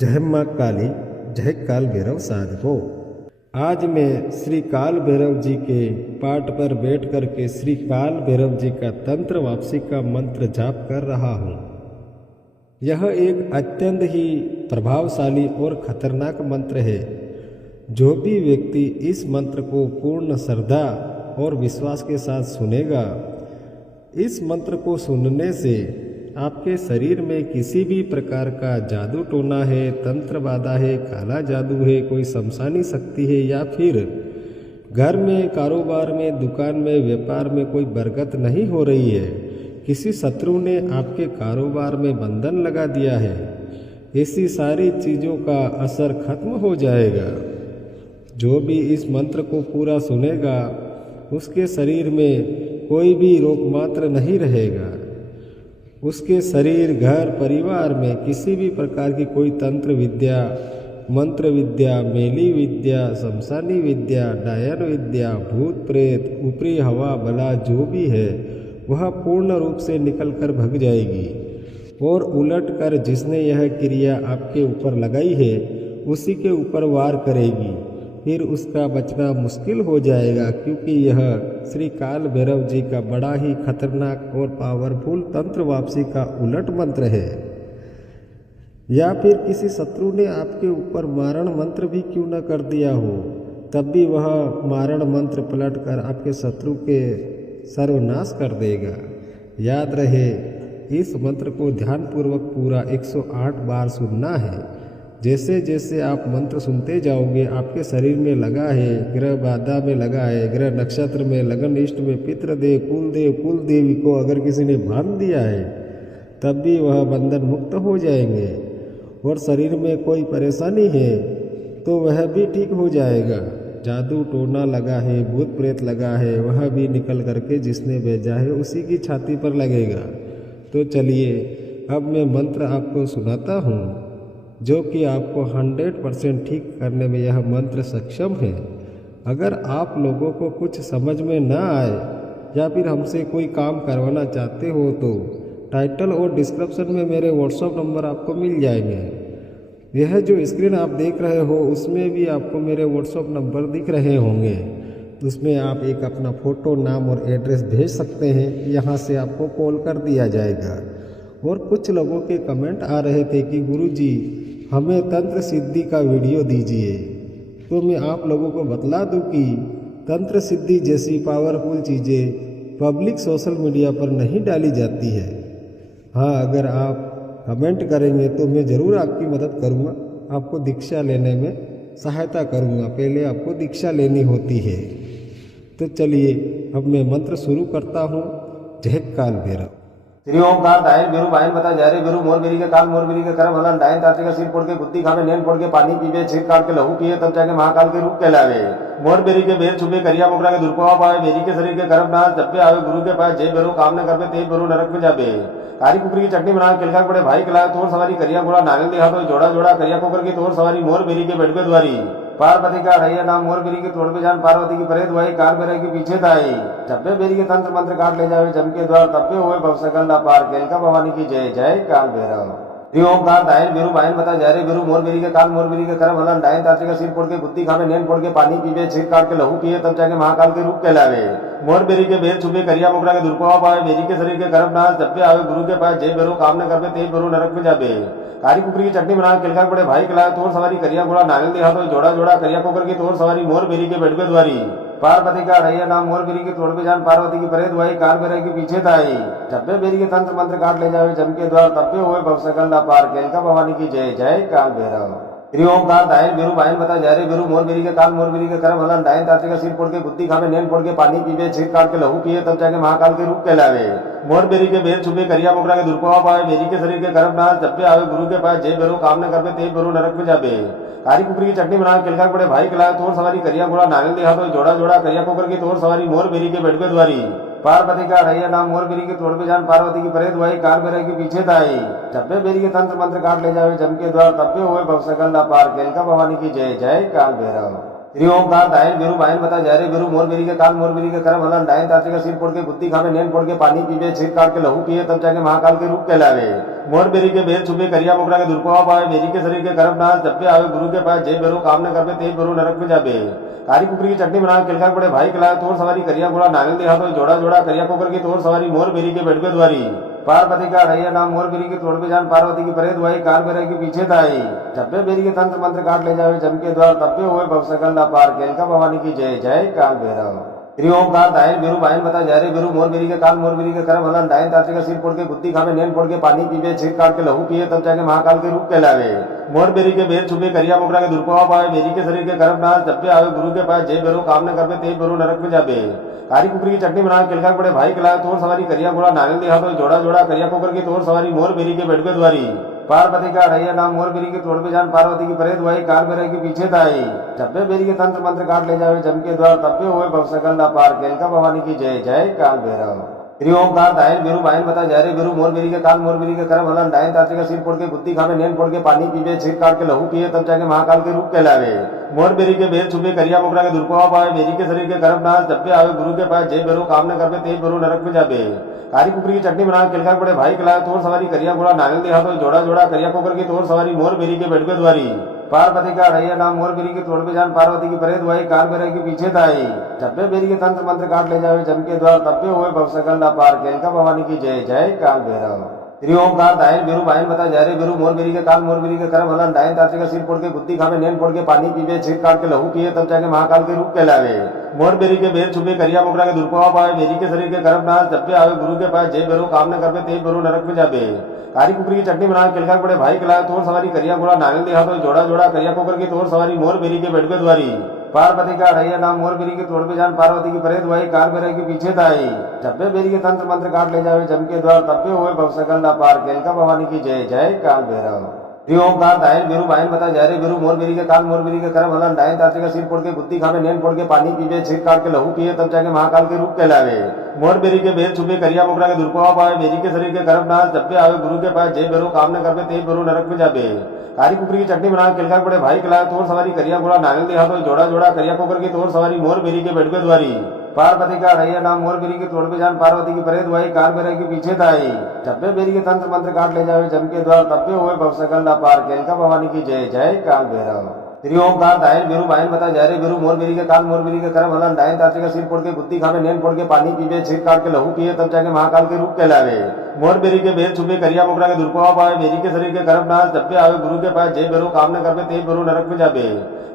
जय माँ काली, जय काल भैरव साधको। आज मैं श्री काल भैरव जी के पाठ पर बैठ कर के श्री काल भैरव जी का तंत्र वापसी का मंत्र जाप कर रहा हूँ। यह एक अत्यंत ही प्रभावशाली और खतरनाक मंत्र है। जो भी व्यक्ति इस मंत्र को पूर्ण श्रद्धा और विश्वास के साथ सुनेगा, इस मंत्र को सुनने से आपके शरीर में किसी भी प्रकार का जादू टोना है, तंत्र बाधा है, काला जादू है, कोई शमशानी शक्ति है, या फिर घर में, कारोबार में, दुकान में, व्यापार में कोई बरकत नहीं हो रही है, किसी शत्रु ने आपके कारोबार में बंधन लगा दिया है, ऐसी सारी चीज़ों का असर खत्म हो जाएगा। जो भी इस मंत्र को पूरा सुनेगा, उसके शरीर में कोई भी रोग मात्र नहीं रहेगा। उसके शरीर, घर, परिवार में किसी भी प्रकार की कोई तंत्र विद्या, मंत्र विद्या, मेली विद्या, शमशानी विद्या, डायन विद्या, भूत प्रेत, ऊपरी हवा बला जो भी है, वह पूर्ण रूप से निकल कर भग जाएगी। और उलट कर जिसने यह क्रिया आपके ऊपर लगाई है, उसी के ऊपर वार करेगी। फिर उसका बचना मुश्किल हो जाएगा, क्योंकि यह श्री काल भैरव जी का बड़ा ही खतरनाक और पावरफुल तंत्र वापसी का उलट मंत्र है। या फिर किसी शत्रु ने आपके ऊपर मारण मंत्र भी क्यों न कर दिया हो, तब भी वह मारण मंत्र पलट कर आपके शत्रु के सर्वनाश कर देगा। याद रहे, इस मंत्र को ध्यानपूर्वक पूरा 108 बार सुनना है। जैसे जैसे आप मंत्र सुनते जाओगे, आपके शरीर में लगा है, ग्रह बाधा में लगा है, ग्रह नक्षत्र में, लगन इष्ट में, पितृदेव, कुल देवी को अगर किसी ने बांध दिया है, तब भी वह बंधन मुक्त हो जाएंगे। और शरीर में कोई परेशानी है तो वह भी ठीक हो जाएगा। जादू टोना लगा है, भूत प्रेत लगा है, वह भी निकल करके जिसने भेजा है उसी की छाती पर लगेगा। तो चलिए, अब मैं मंत्र आपको सुनाता हूँ, जो कि आपको 100% ठीक करने में यह मंत्र सक्षम है। अगर आप लोगों को कुछ समझ में न आए या फिर हमसे कोई काम करवाना चाहते हो, तो टाइटल और डिस्क्रिप्शन में मेरे व्हाट्सएप नंबर आपको मिल जाएंगे। यह जो स्क्रीन आप देख रहे हो, उसमें भी आपको मेरे व्हाट्सएप नंबर दिख रहे होंगे। उसमें आप एक अपना फ़ोटो, नाम और एड्रेस भेज सकते हैं। यहाँ से आपको कॉल कर दिया जाएगा। और कुछ लोगों के कमेंट आ रहे थे कि गुरुजी हमें तंत्र सिद्धि का वीडियो दीजिए। तो मैं आप लोगों को बतला दूं कि तंत्र सिद्धि जैसी पावरफुल चीज़ें पब्लिक सोशल मीडिया पर नहीं डाली जाती है। हाँ, अगर आप कमेंट करेंगे तो मैं ज़रूर आपकी मदद करूँगा, आपको दीक्षा लेने में सहायता करूँगा। पहले आपको दीक्षा लेनी होती है। तो चलिए, अब मैं मंत्र शुरू करता हूँ। जय काल भैरव। श्री ओमकार दायन बेरु बायन बता जा रे बेरु मोर बेरी के काल मोर बेरी के करम हलन डायन ताते का सिर फोड़ के गुत्ती खावे नैन फोड़ के पानी पीवे छीर काट के लहू पिए तब जाके महाकाल के रूप कहलावे। मोर बेरी के बेर छुपे करिया मोकरा के दुर्पवा पावे बेरी के शरीर के करम नाश जब पे आवे गुरु के पास जय बेरु काम न करवे ते बेरु नरक में जाबे। कारी कुकरी की चटनी बना किलका पड़े भाई खिलाए तोर सवारी करिया घोड़ा नागल देहा तो जोड़ा जोड़ा करिया कुकर की तोर सवारी मोर बेरी के बेड़बे द्वारी। पार्वती का रैया नाम मोर बेरी के तोड़ पे जान पार्वती की परे दुआई कार बेरे के पीछे ताई। जब्बे बेरी के तंत्र मंत्र काट ले जावे जम के द्वार तब्बे हुए भवसकल ना पार केलका भवानी की जय। जय काल भैरव। श्री ओमकार दायन बेरु बायन बता जा रे बेरु मोर बेरी के काल मोर बेरी के करम हलन डायन ताते का सिर फोड़ के गुत्ती खावे नैन फोड़ के पानी पीवे छीर काट के लहू पिए तब जाके महाकाल के रूप कहलावे। मोर बेरी के बेर छुपे करिया मोकरा के दुर्पवा पावे बेरी के शरीर के करम नाश जब पे आवे गुरु के पास जय बेरु काम न करवे ते बेरु नरक में जाबे। कारी कुकरी की चटनी बना किलका पड़े भाई खिलाए तोर सवारी करिया घोड़ा नागल देहा तो जोड़ा जोड़ा करिया कुकर की तोर सवारी मोर बेरी के बेड़बे द्वारी। पार्वती का रैया नाम मोर बेरी के तोड़ पे जान पार्वती की परे दुआई कार बेरे के पीछे ताई। जब्बे बेरी के तंत्र मंत्र काट ले जावे जम के द्वार तब्बे हुए भवसकल ना पार केलका भवानी की जय। जय काल भैरव। श्री ओमकार दायन बेरु बायन बता जा रे बेरु मोर बेरी के काल मोर बेरी के करम हलन डायन ताते का सिर फोड़ के गुत्ती खावे नैन फोड़ के पानी पीवे छीर काट के लहू पिए तब जाके महाकाल के रूप कहलावे। मोर बेरी के बेर छुपे करिया मोकरा के दुर्पवा पावे बेरी के शरीर के करम नाश जब पे आवे गुरु के पास जय बेरु काम न करवे ते बेरु नरक में जाबे। कारी कुकरी की चटनी बना किलका पड़े भाई खिलाए तोर सवारी करिया घोड़ा नागल देहा तो जोड़ा जोड़ा करिया कुकर की तोर सवारी मोर बेरी के बेड़बे द्वारी। पार्वती का रैया नाम मोर बेरी के तोड़ पे जान पार्वती की परे दुआई कार बेरे के पीछे ताई। जब्बे बेरी के तंत्र मंत्र काट ले जावे जम के द्वार तब्बे हुए भवसकल ना पार केलका भवानी की जय। जय काल भैरव। श्री ओमकार दायन बेरु बायन बता जा रे बेरु मोर बेरी के काल मोर बेरी के करम हलन डायन ताते का सिर फोड़ के गुत्ती खावे नैन फोड़ के पानी पीवे छीर काट के लहू पिए तब जाके महाकाल के रूप कहलावे। मोर बेरी के बेर छुपे करिया मोकरा के दुर्पवा पावे बेरी के शरीर के करब नाश जब पे आवे गुरु के पास जे बेरो काम न करबे ते बेरो नरक में जाबे कारी कुकरी की चटनी बना किलकार पड़े भाई खिलाए तोर सवारी करिया घोड़ा नांगल दे हाथों जोड़ा जोड़ा करिया कोकर की तोर सवारी मोर बेरी के बैठ द्वारी पार्वती का रैया नाम मोर बेरी के तोड़ पे जान पार्वती की परे दुआई काल बेरे के पीछे ताई जब्बे बेरी के तंत्र मंत्र काट ले जावे जम के द्वार तब्बे हुए भवसकल पार केलका भवानी की जय जय काल भैरव श्री ओमकार दायन बेरू बायन बता जा रे बेरू मोर बेरी के काल मोर बेरी के करम हलन दायन ताते का सिर फोड़ के गुत्ती खावे नैन फोड़ के पानी पीवे छीर काट के लहू पिए तब जाके महाकाल के रूप कहलावे मोर बेरी के बेर छुपे करिया मोकरा के दुर्पवा पावे बेरी के शरीर के करम नाश जब पे आवे गुरु के पास जे बेरो काम न करबे ते बेरो नरक में जाबे कारी कुकरी की चटनी बना किलकार पड़े भाई खिलाए तोर सवारी करिया घोड़ा नांगल दे हाथों जोड़ा जोड़ा करिया कोकर की तोर सवारी मोर बेरी के बैठ द्वारी पार्वती का रैया नाम मोर बेरी के तोड़ पे जान पार्वती की परे दुआई काल बेरे के पीछे ताई जब्बे बेरी के तंत्र मंत्र काट ले जावे जम के द्वार तब्बे हुए भवसकल पार केलका भवानी की जय जय काल भैरव श्री ओमकार दायन बेरू बायन बता जा रे बेरू मोर बेरी के काल मोर बेरी के करम हलन दायन ताते का सिर फोड़ के गुत्ती खावे नैन फोड़ के पानी पीवे छीर काट के लहू पिए तब जाके महाकाल के रूप कहलावे मोर बेरी के बेर छुपे करिया मोकरा के दुर्पवा पावे बेरी के शरीर के करम नाश जब पे आवे गुरु के पास जे बेरो काम न करबे ते बेरो नरक में जाबे कारी कुकरी की चटनी बना किलकार पड़े भाई खिलाए तोर सवारी करिया घोड़ा नांगल दे हाथों जोड़ा जोड़ा करिया कोकर की तोर सवारी मोर बेरी के बैठ द्वारी पार्वती का रैया नाम मोर बेरी के तोड़ पे जान पार्वती की परे दुआई काल बेरे के पीछे ताई जब्बे बेरी के तंत्र मंत्र काट ले जावे जम के द्वार तब्बे हुए भवसकल पार केलका भवानी की जय जय काल भैरव श्री ओमकार दायन बेरू बायन बता जा रे बेरू मोर बेरी के काल मोर बेरी के करम हलन दायन ताते का सिर फोड़ के गुत्ती खावे नैन फोड़ के पानी पीवे छीर काट के लहू पिए तब जाके महाकाल के रूप कहलावे मोर बेरी के बेर छुपे करिया मोकरा के दुर्पवा पावे बेरी के शरीर के करम नाश जब पे आवे गुरु के पास जे बेरो काम न करबे ते बेरो नरक में जाबे कारी कुकरी की चटनी बना किलकार पड़े भाई खिलाए तोर सवारी करिया घोड़ा नांगल दे हाथों जोड़ा जोड़ा करिया कोकर की तोर सवारी मोर बेरी के बैठ द्वारी पार्वती का रैया नाम मोर बेरी के तोड़ पे जान पार्वती की परे दुआई काल बेरे के पीछे ताई जब्बे बेरी के तंत्र मंत्र काट ले जावे जम के द्वार तब्बे हुए भवसकल पार केलका भवानी की जय जय काल भैरव श्री ओमकार दायन बेरू बायन बता जा रे बेरू मोर बेरी के काल मोर बेरी के करम हलन दायन ताते का सिर फोड़ के गुत्ती खावे नैन फोड़ के पानी पीवे छीर काट के लहू पिए तब जाके महाकाल के रूप कहलावे मोर बेरी के बेर छुपे करिया मोकरा के दुर्पवा पावे बेरी के शरीर के करम नाश जब पे आवे गुरु के पास जे बेरो काम न करबे ते बेरो नरक में जाबे कारी कुकरी की चटनी बना किलकार पड़े भाई खिलाए तोर सवारी करिया घोड़ा नांगल दे हाथों जोड़ा जोड़ा करिया कोकर की तोर सवारी मोर बेरी के बैठ द्वारी पार्वती का रैया नाम मोर बेरी के तोड़ पे जान पार्वती की परे दुआई काल बेरे के पीछे ताई जब्बे बेरी के तंत्र मंत्र काट ले जावे जम के द्वार तब्बे हुए भवसकल पार केलका भवानी की जय जय काल भैरव श्री ओमकार दायन बेरू बायन बता जा रे बेरू मोर बेरी के काल मोर बेरी के करम हलन दायन ताते का सिर फोड़ के गुत्ती खावे नैन फोड़ के पानी पीवे छीर काट के लहू पिए तब जाके महाकाल के रूप कहलावे मोर बेरी के बेर छुपे करिया मोकरा के दुर्पवा पावे बेरी के शरीर के करम नाश जब पे आवे गुरु के पास जे बेरो काम न करबे ते बेरो नरक में जाबे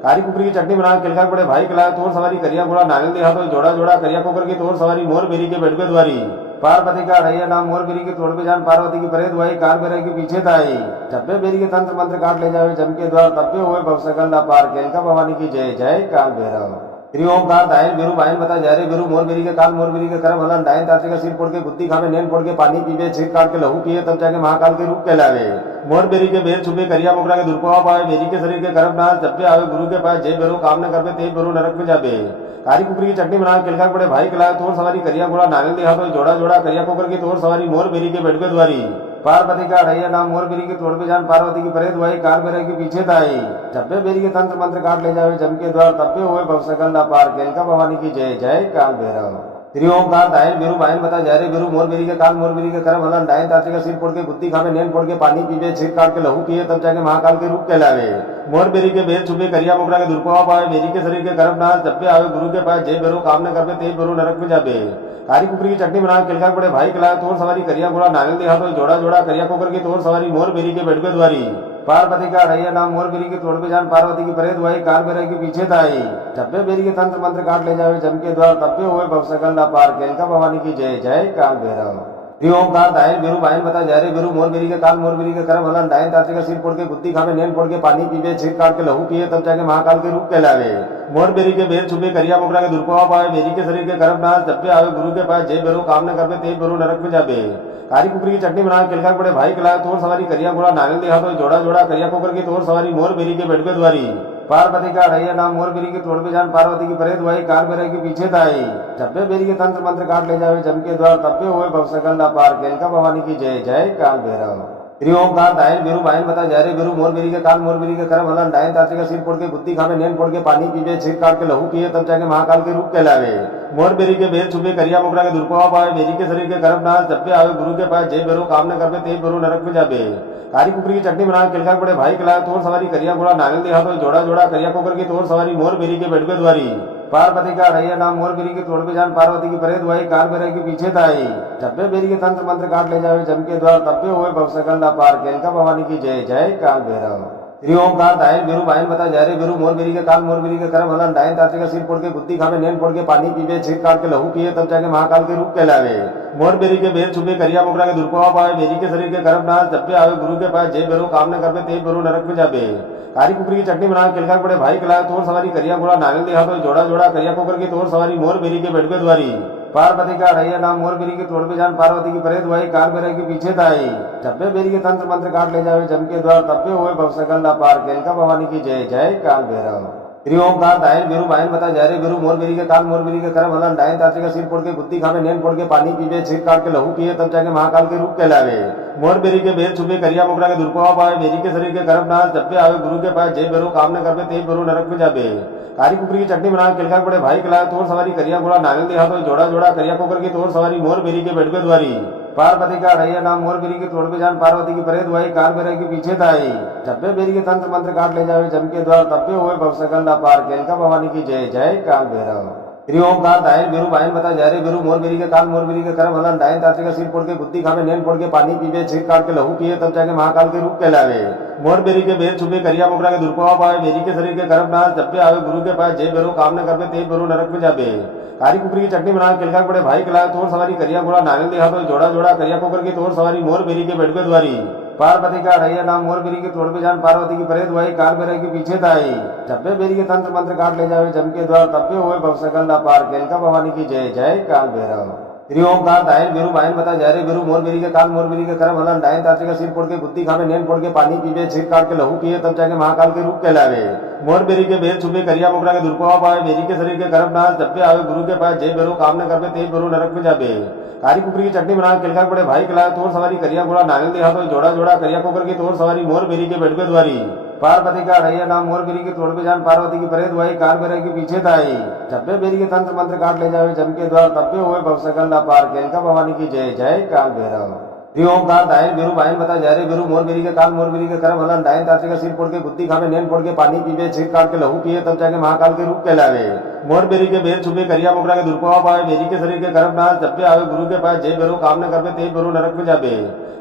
कारी कुकरी की चटनी बना किलकार पड़े भाई खिलाए तोर सवारी करिया घोड़ा नांगल दे हाथों जोड़ा जोड़ा करिया कोकर की तोर सवारी मोर बेरी के बैठ द्वारी पार्वती का रैया नाम मोर बेरी के तोड़ पे जान पार्वती की परे दुआई काल बेरे के पीछे ताई जब्बे बेरी के तंत्र मंत्र काट ले जावे जम के द्वार तब्बे हुए भवसकल पार केलका भवानी की जय जय काल भैरव श्री ओमकार दायन बेरू बायन बता जा रे बेरू मोर बेरी के काल मोर बेरी के करम हलन दायन ताते का सिर फोड़ के गुत्ती खावे नैन फोड़ के पानी पीवे छीर काट के लहू पिए तब जाके महाकाल के रूप कहलावे मोर बेरी के बेर छुपे करिया मोकरा के दुर्पवा पावे बेरी के शरीर के करम नाश जब पे आवे गुरु के पास जे बेरो काम न करबे ते बेरो नरक में जाबे कारी कुकरी की चटनी बना किलकार पड़े भाई खिलाए तोर सवारी करिया घोड़ा नांगल दे हाथों जोड़ा जोड़ा करिया कोकर की तोर सवारी मोर बेरी के बैठ द्वारी पार्वती का रैया नाम मोर बेरी के तोड़ पे जान पार्वती की परे दुआई काल बेरे के पीछे ताई जब्बे बेरी के तंत्र मंत्र काट ले जावे जम के द्वार तब्बे हुए भवसकल पार केलका भवानी की जय जय काल भैरव श्री ओमकार दायन बेरू बायन बता जा रे बेरू मोर बेरी के काल मोर बेरी के करम हलन दायन ताते का सिर फोड़ के गुत्ती खावे नैन फोड़ के पानी पीवे छीर काट के लहू पिए तब जाके महाकाल के रूप कहलावे मोर बेरी के बेर छुपे करिया मोकरा के दुर्पवा पावे बेरी के शरीर के करम नाश जब पे आवे गुरु के पास जे बेरो काम न करबे ते बेरो नरक में जाबे कारी कुकरी की चटनी बना किलकार पड़े भाई खिलाए तोर सवारी करिया घोड़ा नांगल दे हाथों जोड़ा जोड़ा करिया कोकर की तोर सवारी मोर बेरी के बैठ द्वारी पार्वती का रैया नाम मोर बेरी के तोड़ पे जान पार्वती की परे दुआई काल बेरे के पीछे ताई जब्बे बेरी के तंत्र मंत्र काट ले जावे जम के द्वार तब्बे हुए भवसकल पार केलका भवानी की जय जय काल भैरव श्री ओमकार दायन बेरू बायन बता जा रे बेरू मोर बेरी के काल मोर बेरी के करम हलन दायन ताते का सिर फोड़ के गुत्ती खावे नैन फोड़ के पानी पीवे छीर काट के लहू पिए तब जाके महाकाल के रूप कहलावे मोर बेरी के बेर छुपे करिया मोकरा के दुर्पवा पावे बेरी के शरीर के करम नाश जब पे आवे गुरु के पास जे बेरो काम न करबे ते बेरो नरक में जाबे कारी कुकरी की चटनी बना किलकार पड़े भाई खिलाए तोर सवारी करिया घोड़ा नांगल दे हाथों जोड़ा जोड़ा करिया कोकर की तोर सवारी मोर बेरी के बैठ द्वारी पार्वती का रैया नाम मोर बेरी के तोड़ पे जान पार्वती की परे दुआई काल बेरे के पीछे ताई जब्बे बेरी के तंत्र मंत्र काट ले जावे जम के द्वार तब्बे हुए भवसकल पार केलका भवानी की जय जय काल भैरव श्री ओमकार दायन बेरू बायन बता जा रे बेरू मोर बेरी के काल मोर बेरी के करम हलन डायन ताते का सिर फोड़ के गुद्दी खावे नेन फोड़ के पानी पीवे सिर काट के लहू पिए तब जाके महाकाल के रूप कहलावे। मोर बेरी के बेर छुपे करिया मुकरा के दुर्पवा पावे बेरी के शरीर के करम नाश जब पे आवे गुरु के पास जय बेरू काम न करवे ते बेरू नरक में जाबे। कारी कुकरी की चटनी बना किलका पड़े भाई खिलाए तोर सवारी करिया घोड़ा नागल दे हाथों जोड़ा जोड़ा करिया कोकर की तोर सवारी मोर बेरी के बेटवे द्वारी। पार्वती का रैया नाम मोर बेरी के तोड़ पे जान पार्वती की परे दुआई काल बेरे के पीछे दाई। जब्बे बेरी के तंत्र मंत्र काट ले जावे जम के द्वार तब्बे हुए भवसकल ना पार केलका भवानी की जय जय काल भैरव। श्री ओमकार दायन बेरू बायन बता जा रे बेरू मोर बेरी के काल मोर बेरी के करम हलन डायन ताते का सिर फोड़ के गुद्दी खावे नेन फोड़ के पानी पीवे सिर काट के लहू पिए तब जाके महाकाल के रूप कहलावे। मोर बेरी के बेर छुपे करिया मुकरा के दुर्पवा पावे बेरी के शरीर के करम नाश जब पे आवे गुरु के पास जय बेरू काम न करवे ते बेरू नरक में जाबे। कारी कुकरी की चटनी बना किलका पड़े भाई खिलाए तोर सवारी करिया घोड़ा नागल दे हाथों जोड़ा जोड़ा करिया कोकर की तोर सवारी मोर बेरी के बेटवे द्वारी। पार्वती का रैया नाम मोर बेरी के तोड़ पे जान पार्वती की परे दुआई काल बेरे के पीछे दाई। जब्बे बेरी के तंत्र मंत्र काट ले जावे जम के द्वार तब्बे हुए भवसकल ना पार केलका भवानी की जय जय काल भैरव। श्री ओमकार दायन बेरू बायन बता जा रे बेरू मोर बेरी के काल मोर बेरी के करम हलन डायन ताते का सिर फोड़ के गुद्दी खावे नेन फोड़ के पानी पीवे सिर काट के लहू पिए तब जाके महाकाल के रूप कहलावे। मोर बेरी के बेर छुपे करिया मुकरा के दुर्पवा पावे बेरी के शरीर के करम नाश जब पे आवे गुरु के पास जय बेरू काम न करवे ते बेरू नरक में जाबे। कारी कुकरी की चटनी बना किलका पड़े भाई खिलाए तोर सवारी करिया घोड़ा नागल दे हाथों जोड़ा जोड़ा करिया कोकर की तोर सवारी मोर बेरी के बेटवे द्वारी। पार्वती का रैया नाम मोर बेरी के तोड़ पे जान पार्वती की परे दुआई काल बेरे के पीछे दाई। जब्बे बेरी के तंत्र मंत्र काट ले जावे जम के द्वार तब्बे हुए भवसकल ना पार केलका भवानी की जय जय काल भैरव। श्री ओमकार दायन बेरू बायन बता जा रे बेरू मोर बेरी के काल मोर बेरी के करम हलन डायन ताते का सिर फोड़ के गुद्दी खावे नेन फोड़ के पानी पीवे सिर काट के लहू पिए तब जाके महाकाल के रूप कहलावे। मोर बेरी के बेर छुपे करिया मुकरा के दुर्पवा पावे बेरी के शरीर के करम नाश जब पे आवे गुरु के पास जय बेरू काम न करवे ते बेरू नरक में जाबे। कारी कुकरी की चटनी बना किलका पड़े भाई खिलाए तोर सवारी करिया घोड़ा नागल दे हाथों जोड़ा जोड़ा करिया कोकर की तोर सवारी मोर बेरी के बेटवे द्वारी। पार्वती का रैया नाम मोर बेरी के तोड़ पे जान पार्वती की परे दुआई काल बेरे के पीछे दाई। जब्बे बेरी के तंत्र मंत्र काट ले जावे जम के द्वार तब्बे हुए भवसकल ना पार केलका भवानी की जय जय काल भैरव। श्री ओमकार दायन बेरू बायन बता जा रे बेरू मोर बेरी के काल मोर बेरी के करम हलन डायन ताते का सिर फोड़ के गुद्दी खावे नेन फोड़ के पानी पीवे सिर काट के लहू पिए तब जाके महाकाल के रूप कहलावे। मोर बेरी के बेर छुपे करिया मुकरा के दुर्पवा पावे बेरी के शरीर के करम नाश जब पे आवे गुरु के पास जय बेरू काम न करवे ते बेरू नरक में जाबे। कारी कुकरी की चटनी बना किलका पड़े भाई खिलाए तोर सवारी करिया घोड़ा नागल दे हाथों जोड़ा जोड़ा करिया कोकर की तोर सवारी मोर बेरी के बेटवे द्वारी। पार्वती का रैया नाम मोर बेरी के तोड़ पे जान पार्वती की परे दुआई काल बेरे के पीछे दाई। जब्बे बेरी के तंत्र मंत्र काट ले जावे जम के द्वार तब्बे हुए भवसकल ना पार केलका भवानी की जय जय काल भैरव। श्री ओमकार दायन बेरू बायन बता जा रे बेरू मोर बेरी के काल मोर बेरी के करम हलन डायन ताते का सिर फोड़ के गुद्दी खावे नेन फोड़ के पानी पीवे सिर काट के लहू पिए तब जाके महाकाल के रूप कहलावे। मोर बेरी के बेर छुपे करिया मुकरा के दुर्पवा पावे बेरी के शरीर के करम नाश जब पे आवे गुरु के पास जय बेरू काम न करवे ते बेरू नरक में जाबे।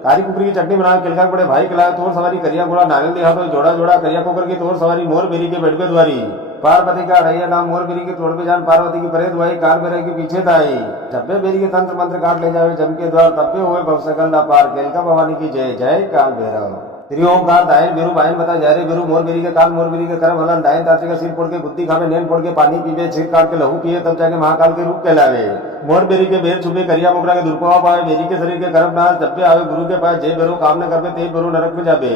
कारी कुकरी की चटनी बना किलका पड़े भाई खिलाए तोर सवारी करिया घोड़ा नागल दे हाथों जोड़ा जोड़ा करिया कोकर की तोर सवारी मोर बेरी के बेटवे द्वारी। पार्वती का रैया नाम मोर बेरी के तोड़ पे जान पार्वती की परे दुआई काल बेरे के पीछे दाई। जब्बे बेरी के तंत्र मंत्र काट ले जावे जम के द्वार तब्बे हुए भवसकल ना पार केलका भवानी की जय जय काल भैरव। श्री ओमकार दायन बेरू बायन बता जा रे बेरू मोर बेरी के काल मोर बेरी के करम हलन डायन ताते का सिर फोड़ के गुद्दी खावे नेन फोड़ के पानी पीवे सिर काट के लहू पिए तब जाके महाकाल के रूप कहलावे। मोर बेरी के बेर छुपे करिया मुकरा के दुर्पवा पावे बेरी के शरीर के करम नाश जब पे आवे गुरु के पास जय बेरू काम न करवे ते बेरू नरक में जाबे।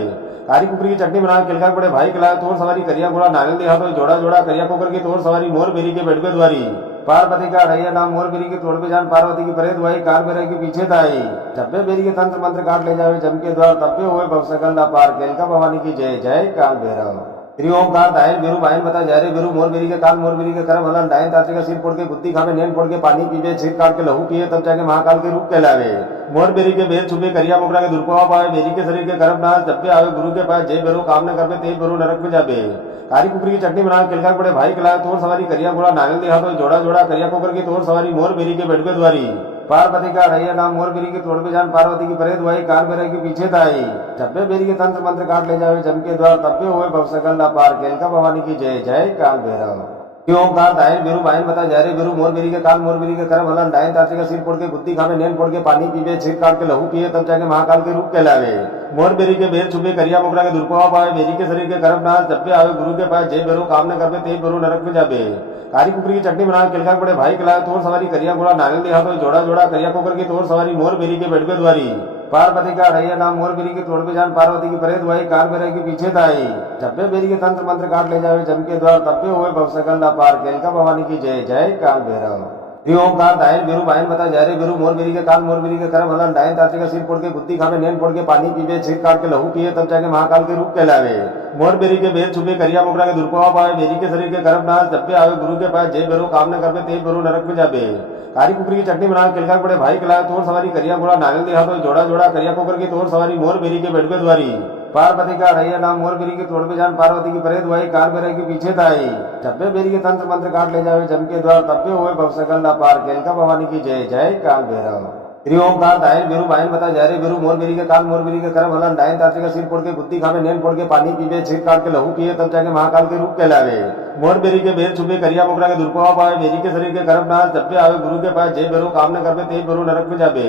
कारी कुकरी की चटनी बना किलका पड़े भाई खिलाए तोर सवारी करिया घोड़ा नागल दे हाथों जोड़ा जोड़ा करिया कोकर की तोर सवारी मोर बेरी के बेटवे द्वारी। पार्वती का रैया नाम मोर बेरी के तोड़ पे जान पार्वती की परे दुआई काल बेरे के पीछे दाई। जब्बे बेरी के तंत्र मंत्र काट ले जावे जम के द्वार तब्बे हुए भवसकल ना पार केलका भवानी की जय जय काल भैरव। श्री ओमकार दायन बेरू बायन बता जा रे बेरू मोर बेरी के काल मोर बेरी के करम हलन डायन ताते का सिर फोड़ के गुद्दी खावे नेन फोड़ के पानी पीवे सिर काट के लहू पिए तब जाके महाकाल के रूप कहलावे। मोर बेरी के बेर छुपे करिया मुकरा के दुर्पवा पावे बेरी के शरीर के करम नाश जब पे आवे गुरु के पास जय बेरू काम न करवे ते बेरू नरक में जाबे। कारी कुकरी की चटनी बना किलका पड़े भाई खिलाए तोर सवारी करिया घोड़ा नागल दे हाथों जोड़ा जोड़ा करिया कोकर की तोर सवारी मोर बेरी के बेटवे द्वारी। पार्वती का रैया नाम मोर बेरी के तोड़ पे जान पार्वती की परे दुआई काल बेरे के पीछे दाई। जब्बे बेरी के तंत्र मंत्र काट ले जावे जम के द्वार तब्बे हुए भवसकल ना पार केलका भवानी की जय जय काल भैरव। श्री ओमकार दायन बेरू बायन बता जा रे बेरू मोर बेरी के काल मोर बेरी के करम हलन डायन ताते का सिर फोड़ के गुद्दी खावे नेन फोड़ के पानी पीवे सिर काट के लहू पिए तब जाके महाकाल के रूप कहलावे। मोर बेरी के बेर छुपे करिया मुकरा के दुर्पवा पावे बेरी के शरीर के करम नाश जब पे आवे गुरु के पास जय बेरू काम न करवे ते बेरू नरक में जाबे। कारी कुकरी की चटनी बना किलका पड़े भाई खिलाए तोर सवारी करिया घोड़ा नागल दे हाथों जोड़ा जोड़ा करिया कोकर की तोर सवारी मोर बेरी के बेटवे द्वारी। पार्वती का रैया नाम मोर बेरी के तोड़ पे जान पार्वती की परे दुआई काल बेरे के पीछे दाई। जब्बे बेरी के तंत्र मंत्र काट ले जावे जम के द्वार तब्बे हुए भवसकल ना पार केलका भवानी की जय जय काल भैरव। श्री ओमकार दायल बेरू बायन बता जा रे बेरू मोर बेरी के काल मोर बेरी के करम हलन डायन ताते का सिर फोड़ के गुत्ती खावे नैन फोड़ के पानी पीवे छीर काट के लहू पिए तब जाके महाकाल के रूप कहलावे। मोर बेरी के बेर छुपे करिया मोकरा के दुर्पवा पावे बेरी के शरीर के करम नाश जब पे आवे गुरु के पास जे बेरू काम न करवे ते बेरू नरक में जाबे। कारी कुकरी की चटनी बना किलका बड़े भाई खिलाए तोर सवारी करिया घोड़ा नागल दिया तो जोड़ा जोड़ा करिया कुकर की तोर सवारी मोर बेरी के बेटवे द्वारी। पार्वती का रैया नाम मोर बेरी के तोड़ पे जान पार्वती की परे दुआई कार बेरे के पीछे ताई टप्पे बेरी के तंत्र मंत्र काट ले जावे जम के द्वार तप्पे हुए भवसकल ना पार केलका भवानी की जय जय काल भैरव। श्री ओमकार दायल बेरू बायन बता जा रे बेरू मोर बेरी के काल मोर बेरी के करम हलन डायन ताते का सिर फोड़ के गुत्ती खावे नैन फोड़ के पानी पीवे छीर काट के लहू पिए तब जाके महाकाल के रूप कहलावे। मोर बेरी के बेर छुपे करिया मोकरा के दुर्पवा पावे बेरी के शरीर के करम नाश जब पे आवे गुरु के पास जे बेरू काम न करवे ते बेरू नरक में जाबे।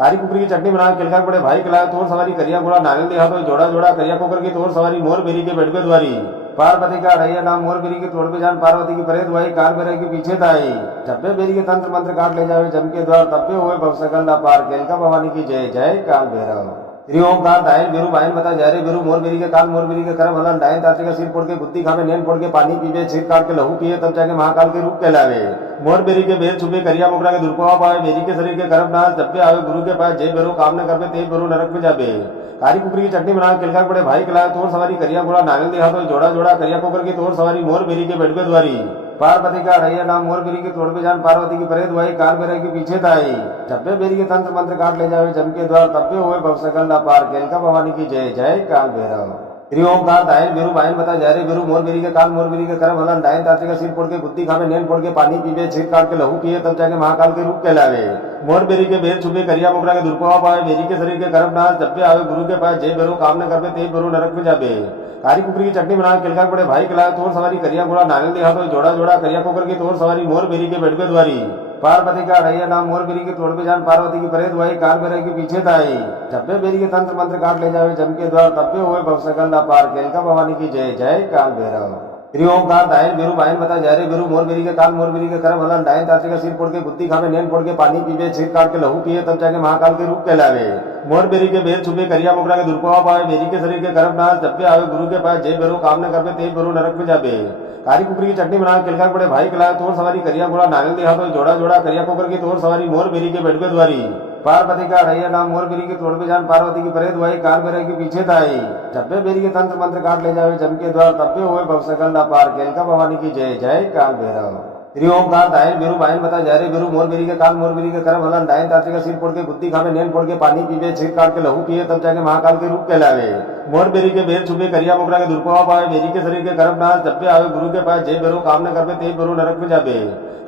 कारी कुकरी की चटनी बना किलका बड़े भाई खिलाए तोर सवारी करिया घोड़ा नागल दिया तो जोड़ा जोड़ा करिया कुकर की तोर सवारी मोर बेरी के बेटवे द्वारी। पार्वती का रैया नाम मोर बेरी के तोड़ पे जान पार्वती की परे दुआई कार बेरे के पीछे ताई टप्पे बेरी के तंत्र मंत्र काट ले जावे जम के द्वार तप्पे हुए भवसकल ना पार केलका भवानी की जय जय काल भैरव। श्री ओमकार दायल बेरू बायन बता जा रे बेरू मोर बेरी के काल मोर बेरी के करम हलन डायन ताते का सिर फोड़ के गुत्ती खावे नैन फोड़ के पानी पीवे छीर काट के लहू पिए तब जाके महाकाल के रूप कहलावे। मोर बेरी के बेर छुपे करिया मोकरा के दुर्पवा पावे बेरी के शरीर के करम नाश जब पे आवे गुरु के पास जे बेरू काम न करवे ते बेरू नरक में जाबे। कारी कुकरी की चटनी बना किलका बड़े भाई खिलाए तोर सवारी करिया घोड़ा नागल दिया तो जोड़ा जोड़ा करिया कुकर की तोर सवारी मोर बेरी के बेटवे द्वारी। पार्वती का रैया नाम मोर बेरी के तोड़ पे जान पार्वती की परे दुआई कार बेरे के पीछे ताई टप्पे बेरी के तंत्र मंत्र काट ले जावे जम के द्वार तप्पे हुए भवसकल ना पार केलका भवानी की जय जय काल भैरव। श्री ओमकार दायल बेरू बायन बता जा रे बेरू मोर बेरी के काल मोर बेरी के करम हलन डायन ताते का सिर फोड़ के गुत्ती खावे नैन फोड़ के पानी पीवे छीर काट के लहू पिए तब जाके महाकाल के रूप कहलावे। मोर बेरी के बेर छुपे करिया मोकरा के दुर्पवा पावे बेरी के शरीर के करम नाश जब पे आवे गुरु के पास जे बेरू काम न करवे ते बेरू नरक में जाबे। कारी कुकरी की चटनी बना किलका बड़े भाई खिलाए तोर सवारी करिया घोड़ा नागल दिया तो जोड़ा जोड़ा करिया कुकर की तोर सवारी मोर बेरी के बेटवे द्वारी। पार्वती का रैया नाम मोर बेरी के तोड़ पे जान पार्वती की परे दुआई कार बेरे के पीछे ताई टप्पे बेरी के तंत्र मंत्र काट ले जावे जम के द्वार तप्पे हुए भवसकल ना पार केलका भवानी की जय जय काल भैरव। श्री ओमकार दायल बेरू बायन बता जा रे बेरू मोर बेरी के काल मोर बेरी के करम हलन डायन ताते का सिर फोड़ के गुत्ती खावे नैन फोड़ के पानी पीवे छीर काट के लहू पिए तब जाके महाकाल के रूप कहलावे। मोर बेरी के बेर छुपे करिया मोकरा के दुर्पवा पावे बेरी के शरीर के करम नाश जब पे आवे गुरु के पास जे बेरू काम न करवे ते बेरू नरक में जाबे। कारी कुकरी की चटनी बना किलका बड़े भाई खिलाए तोर सवारी करिया घोड़ा नागल दिया तो जोड़ा जोड़ा करिया कुकर की तोर सवारी मोर बेरी के बेटवे द्वारी। पार्वती का रैया नाम मोर बेरी के तोड़ पे जान पार्वती की परे दुआई कार बेरे के पीछे ताई टप्पे बेरी के तंत्र मंत्र काट ले जावे जम के द्वार तप्पे हुए भवसकल ना पार केलका भवानी की जय जय काल भैरव। श्री ओमकार दायल बेरू बायन बता जा रे बेरू मोर बेरी के काल मोर बेरी के करम हलन डायन ताते का सिर फोड़ के गुत्ती खावे नैन फोड़ के पानी पीवे छीर काट के लहू पिए तब जाके महाकाल के रूप कहलावे। मोर बेरी के बेर छुपे करिया मोकरा के दुर्पवा पावे बेरी के शरीर के करम नाश जब पे आवे गुरु के पास जे बेरू काम न करवे ते बेरू नरक में जाबे।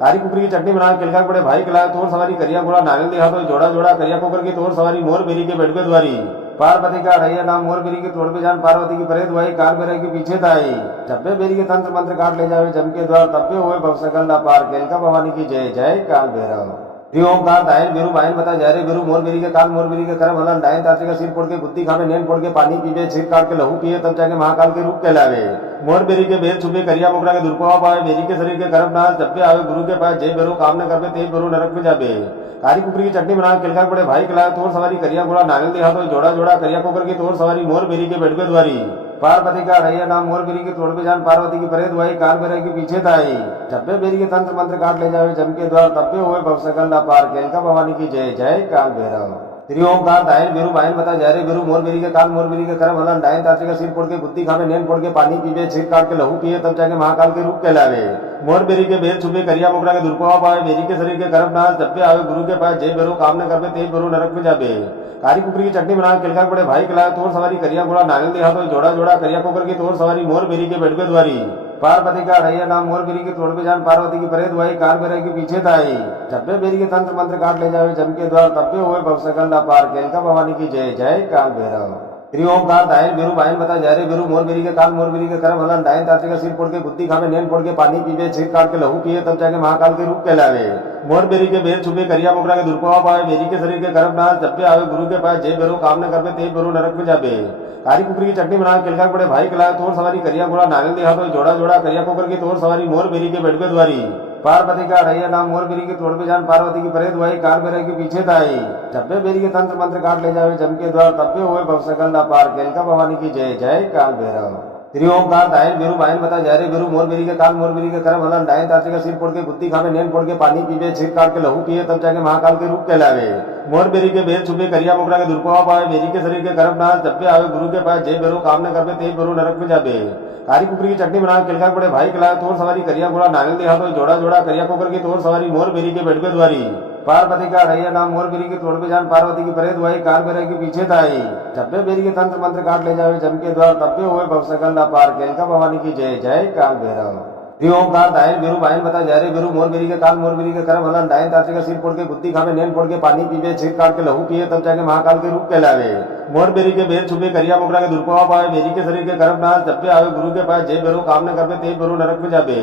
कारी कुकरी की चटनी बना किलका बड़े भाई खिलाए तोर सवारी करिया घोड़ा नागल दिया तो जोड़ा जोड़ा करिया कुकर की तोर सवारी मोर बेरी के बेटवे द्वारी। पार्वती का रैया नाम मोर बेरी के तोड़ पे जान पार्वती की परे दुआई कार बेरे के पीछे ताई टप्पे बेरी के तंत्र मंत्र काट ले जावे जम के द्वार तप्पे हुए भवसकल ना पार केलका भवानी की जय जय काल भैरव। श्री ओमकार दायल बेरू बायन बता जा रे बेरू मोर बेरी के काल मोर बेरी के करम हलन डायन ताते का सिर फोड़ के गुत्ती खावे नैन फोड़ के पानी पीवे छीर काट के लहू पिए तब जाके महाकाल के रूप कहलावे। मोर बेरी के बेर छुपे करिया मोकरा के दुर्पवा पावे बेरी के शरीर के करम नाश जब पे आवे गुरु के पास जे बेरू काम न करवे ते बेरू नरक में जाबे। कारी कुकरी की चटनी बना किलका बड़े भाई खिलाए तोर सवारी करिया घोड़ा नागल दिया तो जोड़ा जोड़ा करिया कुकर की तोर सवारी मोर बेरी के बेटवे द्वारी। पार्वती का रैया नाम मोर बेरी के तोड़ पे जान पार्वती की परे दुआई कार बेरे के पीछे ताई टप्पे बेरी के तंत्र मंत्र काट ले जावे जम के द्वार तप्पे हुए भवसकल ना पार केलका भवानी की जय जय काल भैरव। श्री ओमकार दायल बेरू बायन बता जा रे बेरू मोर बेरी के काल मोर बेरी के करम हलन डायन ताते का सिर फोड़ के गुत्ती खावे नैन फोड़ के पानी पीवे छीर काट के लहू पिए तब जाके महाकाल के रूप कहलावे। मोर बेरी के बेर छुपे करिया मोकरा के दुर्पवा पावे बेरी के शरीर के करम नाश जब पे आवे गुरु के पास जे बेरू काम न करवे ते बेरू नरक में जाबे। कारी कुकरी की चटनी बना किलका बड़े भाई खिलाए तोर सवारी करिया घोड़ा नागल दिया तो जोड़ा जोड़ा करिया कुकर की तोर सवारी मोर बेरी के बेटवे द्वारी। पार्वती का रैया नाम मोर बेरी के तोड़ पे जान पार्वती की परे दुआई कार बेरे के पीछे ताई टप्पे बेरी के तंत्र मंत्र काट ले जावे जम के द्वार तप्पे हुए भवसकल ना पार केलका भवानी की जय जय काल भैरव। श्री ओमकार दायल बेरू बायन बता जा रे बेरू मोर बेरी के काल मोर बेरी के करम हलन डायन ताते का सिर फोड़ के गुत्ती खावे नैन फोड़ के पानी पीवे छीर काट के लहू पिए तब जाके महाकाल के रूप कहलावे। मोर बेरी के बेर छुपे करिया मोकरा के दुर्पवा पावे बेरी के शरीर के करम नाश जब पे आवे गुरु के पास जे बेरू काम न करवे ते बेरू नरक में जाबे। कारी कुकरी की चटनी बना किलका बड़े भाई खिलाए तोर सवारी करिया घोड़ा नागल दिया तो जोड़ा जोड़ा करिया कुकर की तोर सवारी मोर बेरी के बेटवे द्वारी। पार्वती का रैया नाम मोर बेरी के तोड़ पे जान पार्वती की परे दुआई कार बेरे के पीछे ताई टप्पे बेरी के तंत्र मंत्र काट ले जावे जम के द्वार तप्पे हुए भवसकल ना पार केलका भवानी की जय जय काल भैरव। श्री ओमकार दायन बेरू बायन बता जा रे बेरू मोर बेरी के काल मोर बेरी के करम हलन डायन ताते का सिर फोड़ के गुत्ती खावे नैन फोड़ के पानी पीवे छिर काट के लहू पिए तब जाके महाकाल के रूप कहलावे। मोर बेरी के बेर छुपे करिया मोकरा के दुर्पवा पावे बेरी के शरीर के करम नाश जब पे आवे गुरु के पास जे बेरू काम न करवे ते बेरू नरक में जाबे। कारी कुकरी की चटनी बना किलका पड़े भाई खिलाए तोर सवारी करिया घोड़ा नांगल दे हाथों जोड़ा जोड़ा करिया कोकर की तोर सवारी मोर बेरी के बेटवे द्वारी। पार्वती का रैया नाम मोर बेरी के तोड़ पे जान पार्वती की परे दुआई कार बेरे के पीछे ताई। जब्बे बेरी के तंत्र मंत्र काट ले जावे जम के द्वार तब्बे हुए भवसकल ना पार केलका भवानी की जय जय काल भैरव। श्री ओमकार दायन बेरू बायन बता जा रे बेरू मोर बेरी के काल मोर बेरी के करम हलन डायन ताते का सिर फोड़ के गुत्ती खावे नैन फोड़ के पानी पीवे छिर काट के लहू पिए तब जाके महाकाल के रूप कहलावे। मोर बेरी के बेर छुपे करिया मोकरा के दुर्पवा पावे बेरी के शरीर के करम नाश जब पे आवे गुरु के पास जे बेरू काम न करवे ते बेरू नरक में जाबे।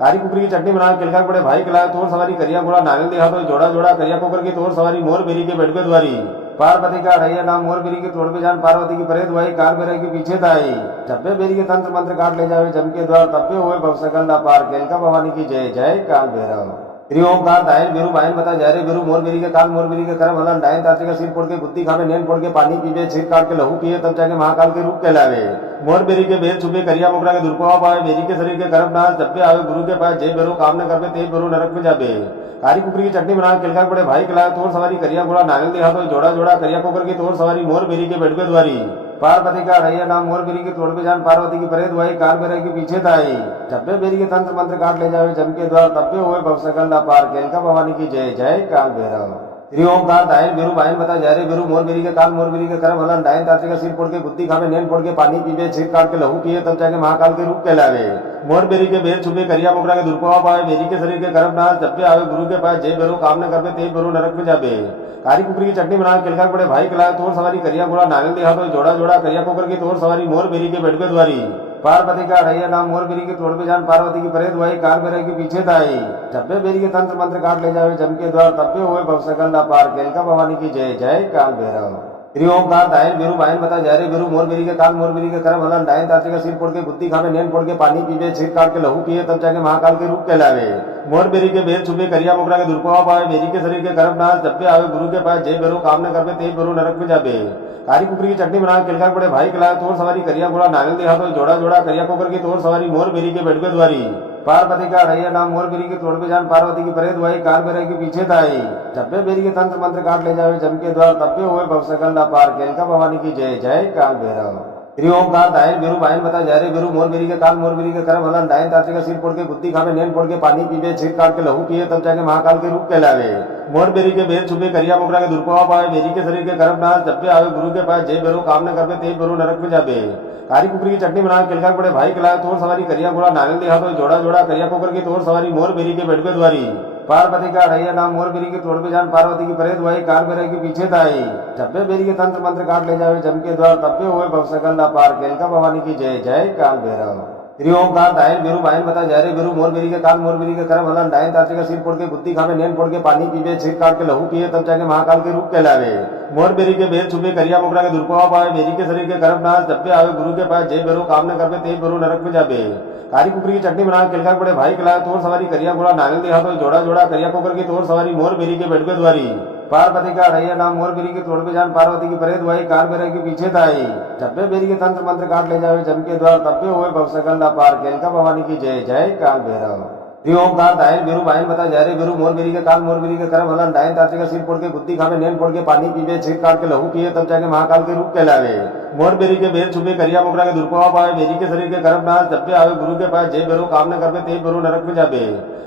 कारी कुकरी की चटनी बना किलका पड़े भाई खिलाए तोर सवारी करिया घोड़ा नांगल दे हाथों जोड़ा जोड़ा करिया कोकर की तोर सवारी मोर बेरी के बेटवे द्वारी। पार्वती का रैया नाम मोर बेरी के तोड़ पे जान पार्वती की परे दुआई कार बेरे के पीछे ताई। जब्बे बेरी के तंत्र मंत्र काट ले जावे जम के द्वार तब्बे हुए भवसकल ना पार केलका भवानी की जय जय काल भैरव। श्री ओमकार दायन बेरू बायन बता जा रे बेरू मोर बेरी के काल मोर बेरी के करम हलन डायन ताते का सिर फोड़ के गुत्ती खावे नैन फोड़ के पानी पीवे छिर काट के लहू पिए तब जाके महाकाल के रूप कहलावे। मोर बेरी के बेर छुपे करिया मोकरा के दुर्पवा पावे बेरी के शरीर के करम नाश जब पे आवे गुरु के पास जे बेरू काम न करवे ते बेरू नरक में जाबे। कारी कुकरी की चटनी बना किलका पड़े भाई खिलाए तोर सवारी करिया घोड़ा नांगल दे हाथों जोड़ा जोड़ा करिया कोकर की तोर सवारी मोर बेरी के बेटवे द्वारी। पार्वती का रैया नाम मोर बेरी के तोड़ पे जान पार्वती की परे दुआई कार बेरे के पीछे ताई। जब्बे बेरी के तंत्र मंत्र काट ले जावे जम के द्वार तब्बे हुए भवसकल ना पार केलका भवानी की जय जय काल भैरव। श्री ओमकार दायन बेरू बायन बता जा रे बेरू मोर बेरी के काल मोर बेरी के करम हलन डायन ताते का सिर फोड़ के गुत्ती खावे नैन फोड़ के पानी पीवे छिर काट के लहू पिए तब जाके महाकाल के रूप कहलावे। मोर बेरी के बेर छुपे करिया मोकरा के दुर्पवा पावे बेरी के शरीर के करम नाश जब पे आवे गुरु के पास जे बेरू काम न करवे ते बेरू नरक में जाबे। कारी कुकरी की चटनी बना किलका पड़े भाई खिलाए तोर सवारी करिया घोड़ा नांगल दे हाथों जोड़ा जोड़ा करिया कोकर की तोर सवारी मोर बेरी के बेटवे द्वारी। पार्वती का रैया नाम मोर बेरी के तोड़ पे जान पार्वती की परे दुआई कार बेरे के पीछे ताई। जब्बे बेरी के तंत्र मंत्र काट ले जावे जम के द्वार तब्बे हुए भवसकल ना पार केलका भवानी की जय जय काल भैरव। श्री ओमकार दायन बेरू बायन बता जा रे बेरू मोर बेरी के काल मोर बेरी के करम हलन डायन ताते का सिर फोड़ के गुत्ती खावे नैन फोड़ के पानी पीवे छिर काट के लहू पिए तब जाके महाकाल के रूप कहलावे। मोर बेरी के बेर छुपे करिया मोकरा के दुर्पवा पावे बेरी के शरीर के करम नाश जब पे आवे गुरु के पास जे बेरू काम न करवे ते बेरू नरक में जाबे। कारी कुकरी की चटनी बना किलका पड़े भाई खिलाए तोर सवारी करिया घोड़ा नांगल दे हाथों जोड़ा जोड़ा करिया कोकर की तोर सवारी मोर बेरी के बेटवे द्वारी। पार्वती का रैया नाम मोर बेरी के तोड़ पे जान पार्वती की परे दुआई कार बेरे के पीछे ताई। जब्बे बेरी के तंत्र मंत्र काट ले जावे जम के द्वार तब्बे हुए भवसकल ना पार केलका भवानी की जय जय काल भैरव। श्री ओमकार दायन बेरू बायन बता जा रे बेरू मोर बेरी के काल मोर बेरी के करम हलन डायन ताते का सिर फोड़ के गुत्ती खावे नैन फोड़ के पानी पीवे छिर काट के लहू पिए तब जाके महाकाल के रूप कहलावे। मोर बेरी के बेर छुपे करिया मोकरा के दुर्पवा पावे बेरी के शरीर के करम नाश जब पे आवे गुरु के पास जे बेरू काम न करवे ते बेरू नरक में जाबे। कारी कुकरी की चटनी बना किलका पड़े भाई खिलाए तोर सवारी करिया घोड़ा नांगल दे हाथों जोड़ा जोड़ा करिया कोकर की तोर सवारी मोर बेरी के बेटवे द्वारी। पार्वती का रैया नाम मोर बेरी के तोड़ पे जान पार्वती की परे दुआई कार बेरे के पीछे ताई। जब्बे बेरी के तंत्र मंत्र काट ले जावे जम के द्वार तब्बे हुए भवसकल ना पार केलका भवानी की जय जय काल भैरव। श्री ओमकार दायन बेरू बायन बता जा रे बेरू मोर बेरी के काल मोर बेरी के करम हलन डायन ताते का सिर फोड़ के गुत्ती खावे नैन फोड़ के पानी पीवे छिर काट के लहू पिए तब जाके महाकाल के रूप कहलावे। मोर बेरी के बेर छुपे करिया मोकरा के दुर्पवा पावे बेरी के शरीर के करम नाश जब पे आवे गुरु के पास जे बेरू काम न करवे ते बेरू नरक में जाबे। कारी कुकरी की चटनी बना किलका पड़े भाई खिलाए तोर सवारी करिया घोड़ा नांगल दे हाथों जोड़ा जोड़ा करिया कोकर की तोर सवारी मोर बेरी के बेटवे द्वारी। पार्वती का रैया नाम मोर बेरी के तोड़ पे जान पार्वती की परे दुआई कार बेरे के पीछे ताई। जब्बे बेरी के तंत्र मंत्र काट ले जावे जम के द्वार तब्बे हुए भवसकल ना पार केलका भवानी की जय जय काल भैरव। श्री ओमकार दायन बेरू बायन बता जा रे बेरू मोर बेरी के काल मोर बेरी के करम हलन डायन ताते का सिर फोड़ के गुत्ती खावे नैन फोड़ के पानी पीवे छिर काट के लहू पिए तब जाके महाकाल के रूप कहलावे। मोर बेरी के बेर छुपे करिया मोकरा के दुर्पवा पावे बेरी के शरीर के करम नाश जब पे आवे गुरु के पास जे बेरू काम न करवे ते बेरू नरक में जाबे।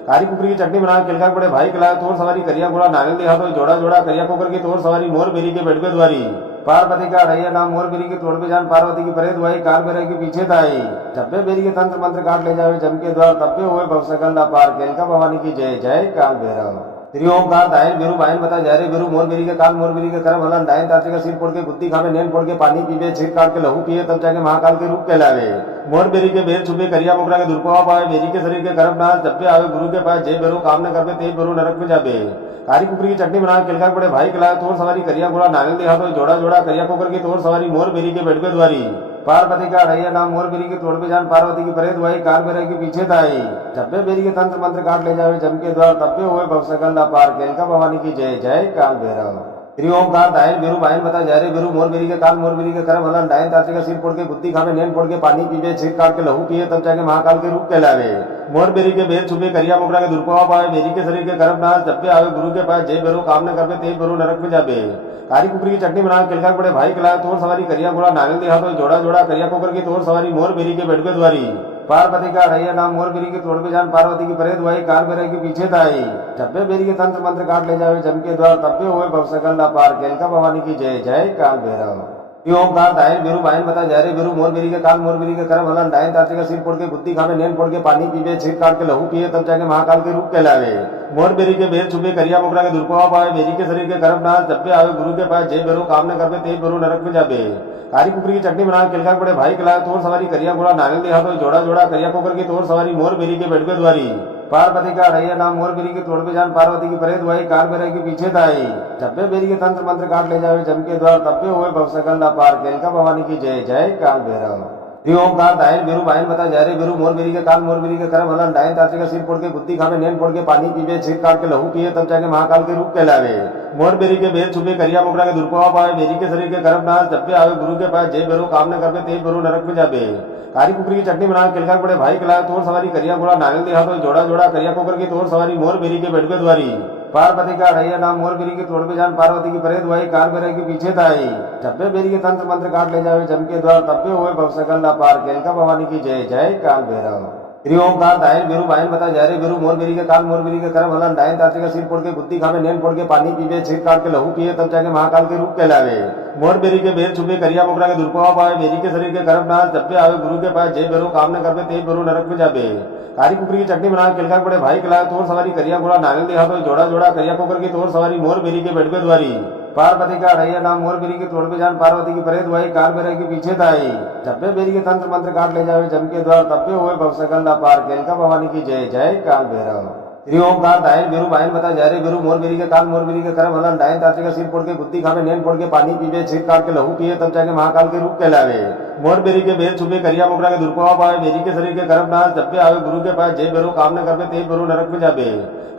कारी कुकरी की चटनी बना किलका पड़े भाई खिलाए तोर सवारी करिया घोड़ा नांगल दे हाथों जोड़ा जोड़ा करिया कोकर की तोर सवारी मोर बेरी के बेटवे द्वारी। पार्वती का रैया नाम मोर बेरी के तोड़ पे जान पार्वती की परे दुआई कार बेरे के पीछे ताई। जब्बे बेरी के तंत्र मंत्र काट ले जावे जम के द्वार तब्बे हुए भवसकल ना पार केलका भवानी की जय जय काल भैरव। श्री ओमकार दायन बेरू बायन बता जा रे बेरू मोर बेरी के काल मोर बेरी के करम हलन डायन ताते का सिर फोड़ के गुत्ती खावे नैन फोड़ के पानी पीवे छिर काट के लहू पिए तब जाके महाकाल के रूप कहलावे। मोर बेरी के बेर छुपे करिया मोकरा के दुर्पवा पावे बेरी के शरीर के करम नाश जब पे आवे गुरु के पास जे बेरू काम न करवे ते बेरू नरक में जाबे। कारी कुकरी की चटनी बना किलका पड़े भाई खिलाए तोर सवारी करिया घोड़ा नांगल दे हाथों जोड़ा जोड़ा करिया कोकर की तोर सवारी मोर बेरी के बेटवे द्वारी। पार्वती का रैया नाम मोर बेरी के तोड़ पे जान पार्वती की परे दुआई कार बेरे के पीछे ताई। जब्बे बेरी के तंत्र मंत्र काट ले जावे जम के द्वार तब्बे हुए भवसकल ना पार केलका भवानी की जय जय काल भैरव। श्री ओमकार दायन बेरू बायन बता जा रे बेरू मोर बेरी के काल मोर बेरी के करम हलन डायन ताते का सिर फोड़ के गुत्ती खावे नैन फोड़ के पानी पीवे छिर काट के लहू पिए तब जाके महाकाल के रूप कहलावे। मोर बेरी के बेर छुपे करिया मोकरा के दुर्पवा पावे बेरी के शरीर के करम नाश जब पे आवे गुरु के पास जय बेरू काम न करवे ते बेरू नरक में जाबे। कारी कुकरी की चटनी बना किलका बड़े भाई खिलाए तोर सवारी करिया गोड़ा नागल दिया तो जोड़ा जोड़ा करिया कोकर की तोर सवारी मोर बेरी के बेटवे द्वारी। पार्वती का रैया नाम मोर बेरी के तोड़ पे जान पार्वती की परे दुआई कार बेरे के पीछे ताई। जब्बे बेरी के तंत्र मंत्र काट ले जावे जम के द्वार तब्बे हुए भवसकल ना पार केलका भवानी की जय जय काल भैरव। ओमकार दायन बेरू बायन बता जा रे बेरू मोर बेरी के काल मोर बेरी के करम हलन डायन ताते का सिर फोड़ के गुत्ती खावे नैन फोड़ के पानी पीवे छिर काट के लहू पिए तब जाके महाकाल के रूप कहलावे। मोर बेरी के बेर छुपे करिया मोकरा के दुर्पवा पावे बेरी के शरीर के करम नाश जब पे आवे गुरु के पास जय बेरू काम न करवे ते बेरू नरक में जाबे। कारी कुकरी की चटनी बना किलका बड़े भाई खिलाए तोर सवारी करिया गोड़ा नागल दिया तो जोड़ा जोड़ा करिया कोकर की तोर सवारी मोर बेरी के बेटवे द्वारी। पार्वती का रैया नाम मोर बेरी के तोड़ पे जान पार्वती की परे दुआई कार बेरे के पीछे ताई। जब्बे बेरी के तंत्र मंत्र काट ले जावे जम के द्वार तब्बे हुए भवसकल ना पार केलका भवानी की जय जय काल भैरव। ओमकार दायन बेरू बायन बता जा रे बेरू मोर बेरी के काल मोर बेरी के करम हलन डायन ताते का सिर फोड़ के गुत्ती खावे नैन फोड़ के पानी पीवे छिर काट के लहू पिए तब जाके महाकाल के रूप कहलावे। मोर बेरी के बेर छुपे करिया मोकरा के दुर्पवा पावे बेरी के शरीर के करम नाश जब पे आवे गुरु के पास जय बेरू काम न करवे ते बेरू नरक में जाबे। कारी कुकरी की चटनी बना किलका बड़े भाई खिलाए तोर सवारी करिया गोड़ा नागल दिया तो जोड़ा जोड़ा करिया कोकर की तोर सवारी मोर बेरी के बेटवे द्वारी। पार्वती का रैया नाम मोर बेरी के तोड़ पे जान पार्वती की परे दुआई कार बेरे के पीछे ताई। जब्बे बेरी के तंत्र मंत्र काट ले जावे जम के द्वार तब्बे हुए भवसकल ना पार केलका भवानी की जय जय काल भैरव। श्री ओमकार दायन बेरू बायन बता जा रे बेरू मोर बेरी के काल मोर बेरी के करम हलन डायन ताते का सिर फोड़ के गुत्ती खावे नैन फोड़ के पानी पीवे छिर काट के लहू पिए तब जाके महाकाल के रूप कहलावे। मोर बेरी के बेर छुपे करिया मोकरा के दुर्पवा पावे बेरी के शरीर के करम नाश जब पे आवे गुरु के पास जय बेरू काम न करवे ते बेरू नरक में जाबे। कारी कुकरी की चटनी बना किलका बड़े भाई खिलाए तोर सवारी करिया गोड़ा नागल दिया तो जोड़ा जोड़ा करिया कोकर की तोर सवारी मोर बेरी के बेटवे द्वारी। पार्वती का रैया नाम मोर बेरी के तोड़ पे जान पार्वती की परे दुआई कार बेरे के पीछे ताई। जब्बे बेरी के तंत्र मंत्र काट ले जावे जम के द्वार तब्बे हुए भवसकल ना पार केलका भवानी की जय जय काल भैरव। श्री ओमकार दायन बेरू बायन बता जा रे बेरू मोर बेरी के काल मोर बेरी के करम हलन डायन ताते का सिर फोड़ के गुत्ती खावे नैन फोड़ के पानी पीवे छिर काट के लहू पिए तब जाके महाकाल के रूप कहलावे। मोर बेरी के बेर छुपे करिया मोकरा के दुर्पवा पावे बेरी के शरीर के करम नाश जब पे आवे गुरु के पास जय बेरू काम न करवे ते बेरू नरक में जाबे।